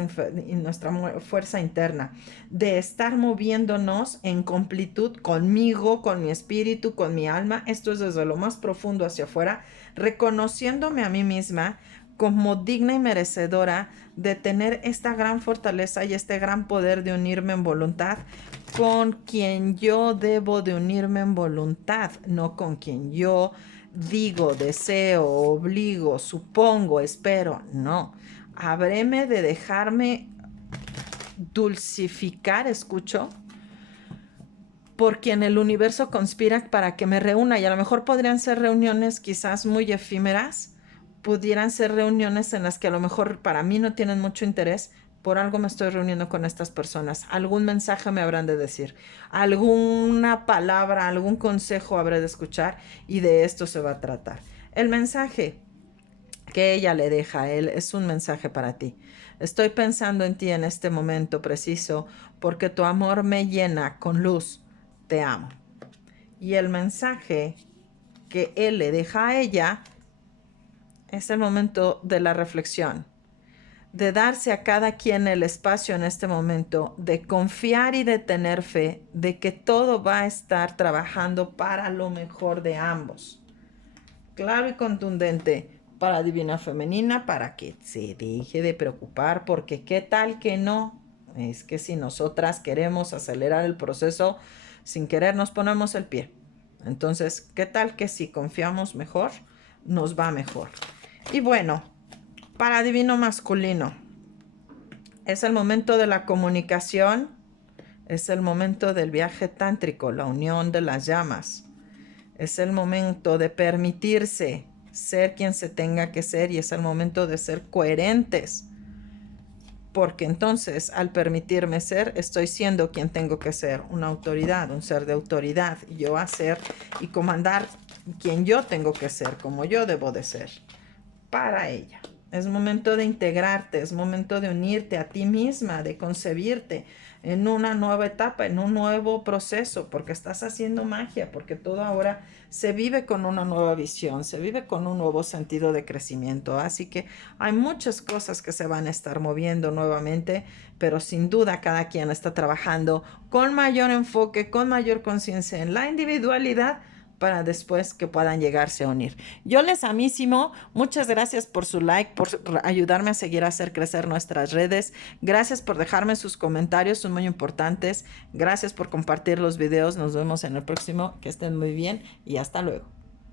interna, de estar moviéndonos en completud conmigo, con mi espíritu, con mi alma. Esto es desde lo más profundo hacia afuera, reconociéndome a mí misma como digna y merecedora de tener esta gran fortaleza y este gran poder de unirme en voluntad con quien yo debo de unirme en voluntad, no con quien yo digo, deseo, obligo, supongo, espero. No, habréme de dejarme dulcificar, escucho, por quien el universo conspira para que me reúna. Y a lo mejor podrían ser reuniones quizás muy efímeras, pudieran ser reuniones en las que a lo mejor para mí no tienen mucho interés. Por algo me estoy reuniendo con estas personas. Algún mensaje me habrán de decir, alguna palabra, algún consejo habré de escuchar, y de esto se va a tratar. El mensaje que ella le deja a él es un mensaje para ti. Estoy pensando en ti en este momento preciso porque tu amor me llena con luz. Te amo. Y el mensaje que él le deja a ella es el momento de la reflexión, de darse a cada quien el espacio en este momento, de confiar y de tener fe de que todo va a estar trabajando para lo mejor de ambos. Claro y contundente para Divina Femenina, para que se deje de preocupar, porque qué tal que no. Es que si nosotras queremos acelerar el proceso, sin querer nos ponemos el pie. Entonces, ¿qué tal que si confiamos mejor, nos va mejor? Y bueno, para Divino Masculino, es el momento de la comunicación, es el momento del viaje tántrico, la unión de las llamas. Es el momento de permitirse ser quien se tenga que ser, y es el momento de ser coherentes. Porque entonces, al permitirme ser, estoy siendo quien tengo que ser, una autoridad, un ser de autoridad, y yo hacer y comandar quien yo tengo que ser, como yo debo de ser, para ella. Es momento de integrarte, es momento de unirte a ti misma, de concebirte en una nueva etapa, en un nuevo proceso, porque estás haciendo magia, porque todo ahora se vive con una nueva visión, se vive con un nuevo sentido de crecimiento. Así que hay muchas cosas que se van a estar moviendo nuevamente, pero sin duda cada quien está trabajando con mayor enfoque, con mayor conciencia en la individualidad, para después que puedan llegarse a unir. Yo les amísimo, muchas gracias por su like, por ayudarme a seguir a hacer crecer nuestras redes. Gracias por dejarme sus comentarios, son muy importantes. Gracias por compartir los videos. Nos vemos en el próximo. Que estén muy bien y hasta luego.